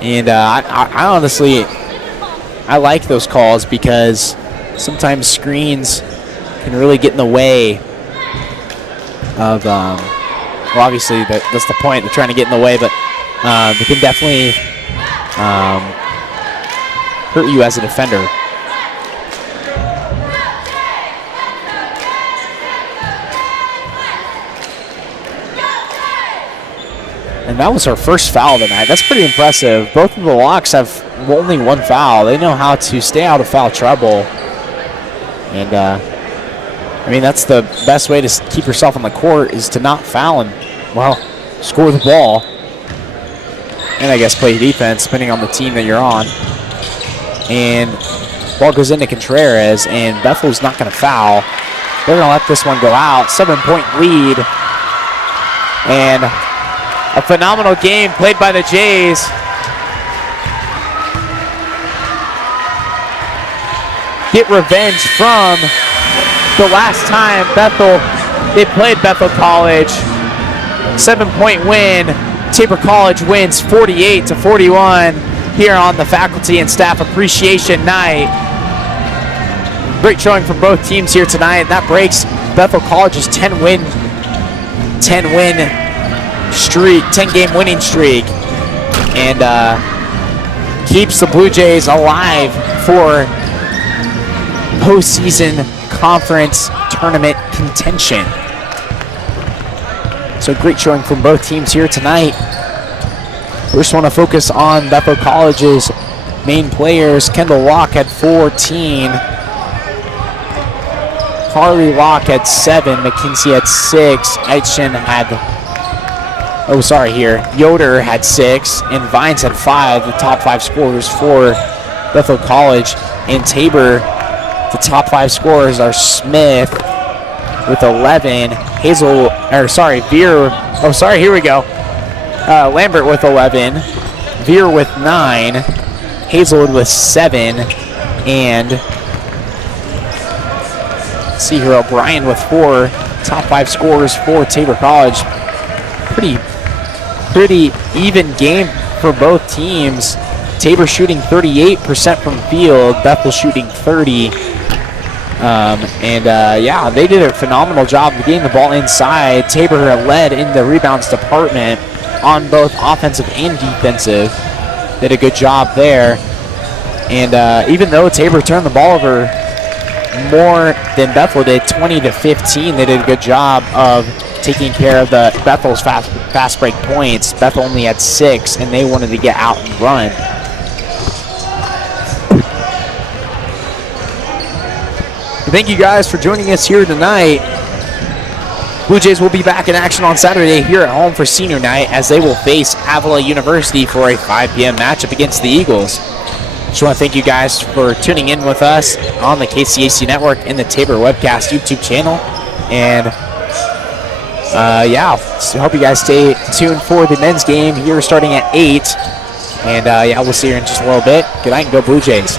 And I honestly, I like those calls because sometimes screens can really get in the way of, well, obviously that's the point. They're trying to get in the way, but they can definitely hurt you as a defender. And that was our first foul tonight. That's pretty impressive. Both of the Locks have only one foul. They know how to stay out of foul trouble. And, I mean, that's the best way to keep yourself on the court is to not foul and, well, score the ball. And I guess play defense, depending on the team that you're on. And ball goes into Contreras, and Bethel's not going to foul. They're going to let this one go out. 7-point lead. And a phenomenal game played by the Jays. Get revenge from the last time they played Bethel College. 7-point win. Tabor College wins 48-41 here on the Faculty and Staff Appreciation Night. Great showing from both teams here tonight. That breaks Bethel College's 10-game winning streak, and keeps the Blue Jays alive for postseason conference tournament contention. So great showing from both teams here tonight. First, want to focus on Bethel College's main players. Kendall Locke had 14. Harley Locke had 7. McKinsey had 6. Eitchen had, Yoder had 6. And Vines had 5. The top 5 scorers for Bethel College. In Tabor, the top 5 scorers are Smith with 11. Lambert with 11. Veer with 9. Hazelwood with 7. And let's see here, O'Brien with 4. Top 5 scorers for Tabor College. Pretty even game for both teams. Tabor shooting 38% from field. Bethel shooting 30. They did a phenomenal job of getting the ball inside. Tabor led in the rebounds department on both offensive and defensive. Did a good job there. And even though Tabor turned the ball over more than Bethel did, 20-15, they did a good job of taking care of the Bethel's fast break points. Bethel only had 6, and they wanted to get out and run. Thank you guys for joining us here tonight. Blue Jays will be back in action on Saturday here at home for senior night as they will face Avila University for a 5 p.m. matchup against the Eagles. Just want to thank you guys for tuning in with us on the KCAC Network and the Tabor Webcast YouTube channel. And hope you guys stay tuned for the men's game here starting at 8. And we'll see you in just a little bit. Good night and go Blue Jays.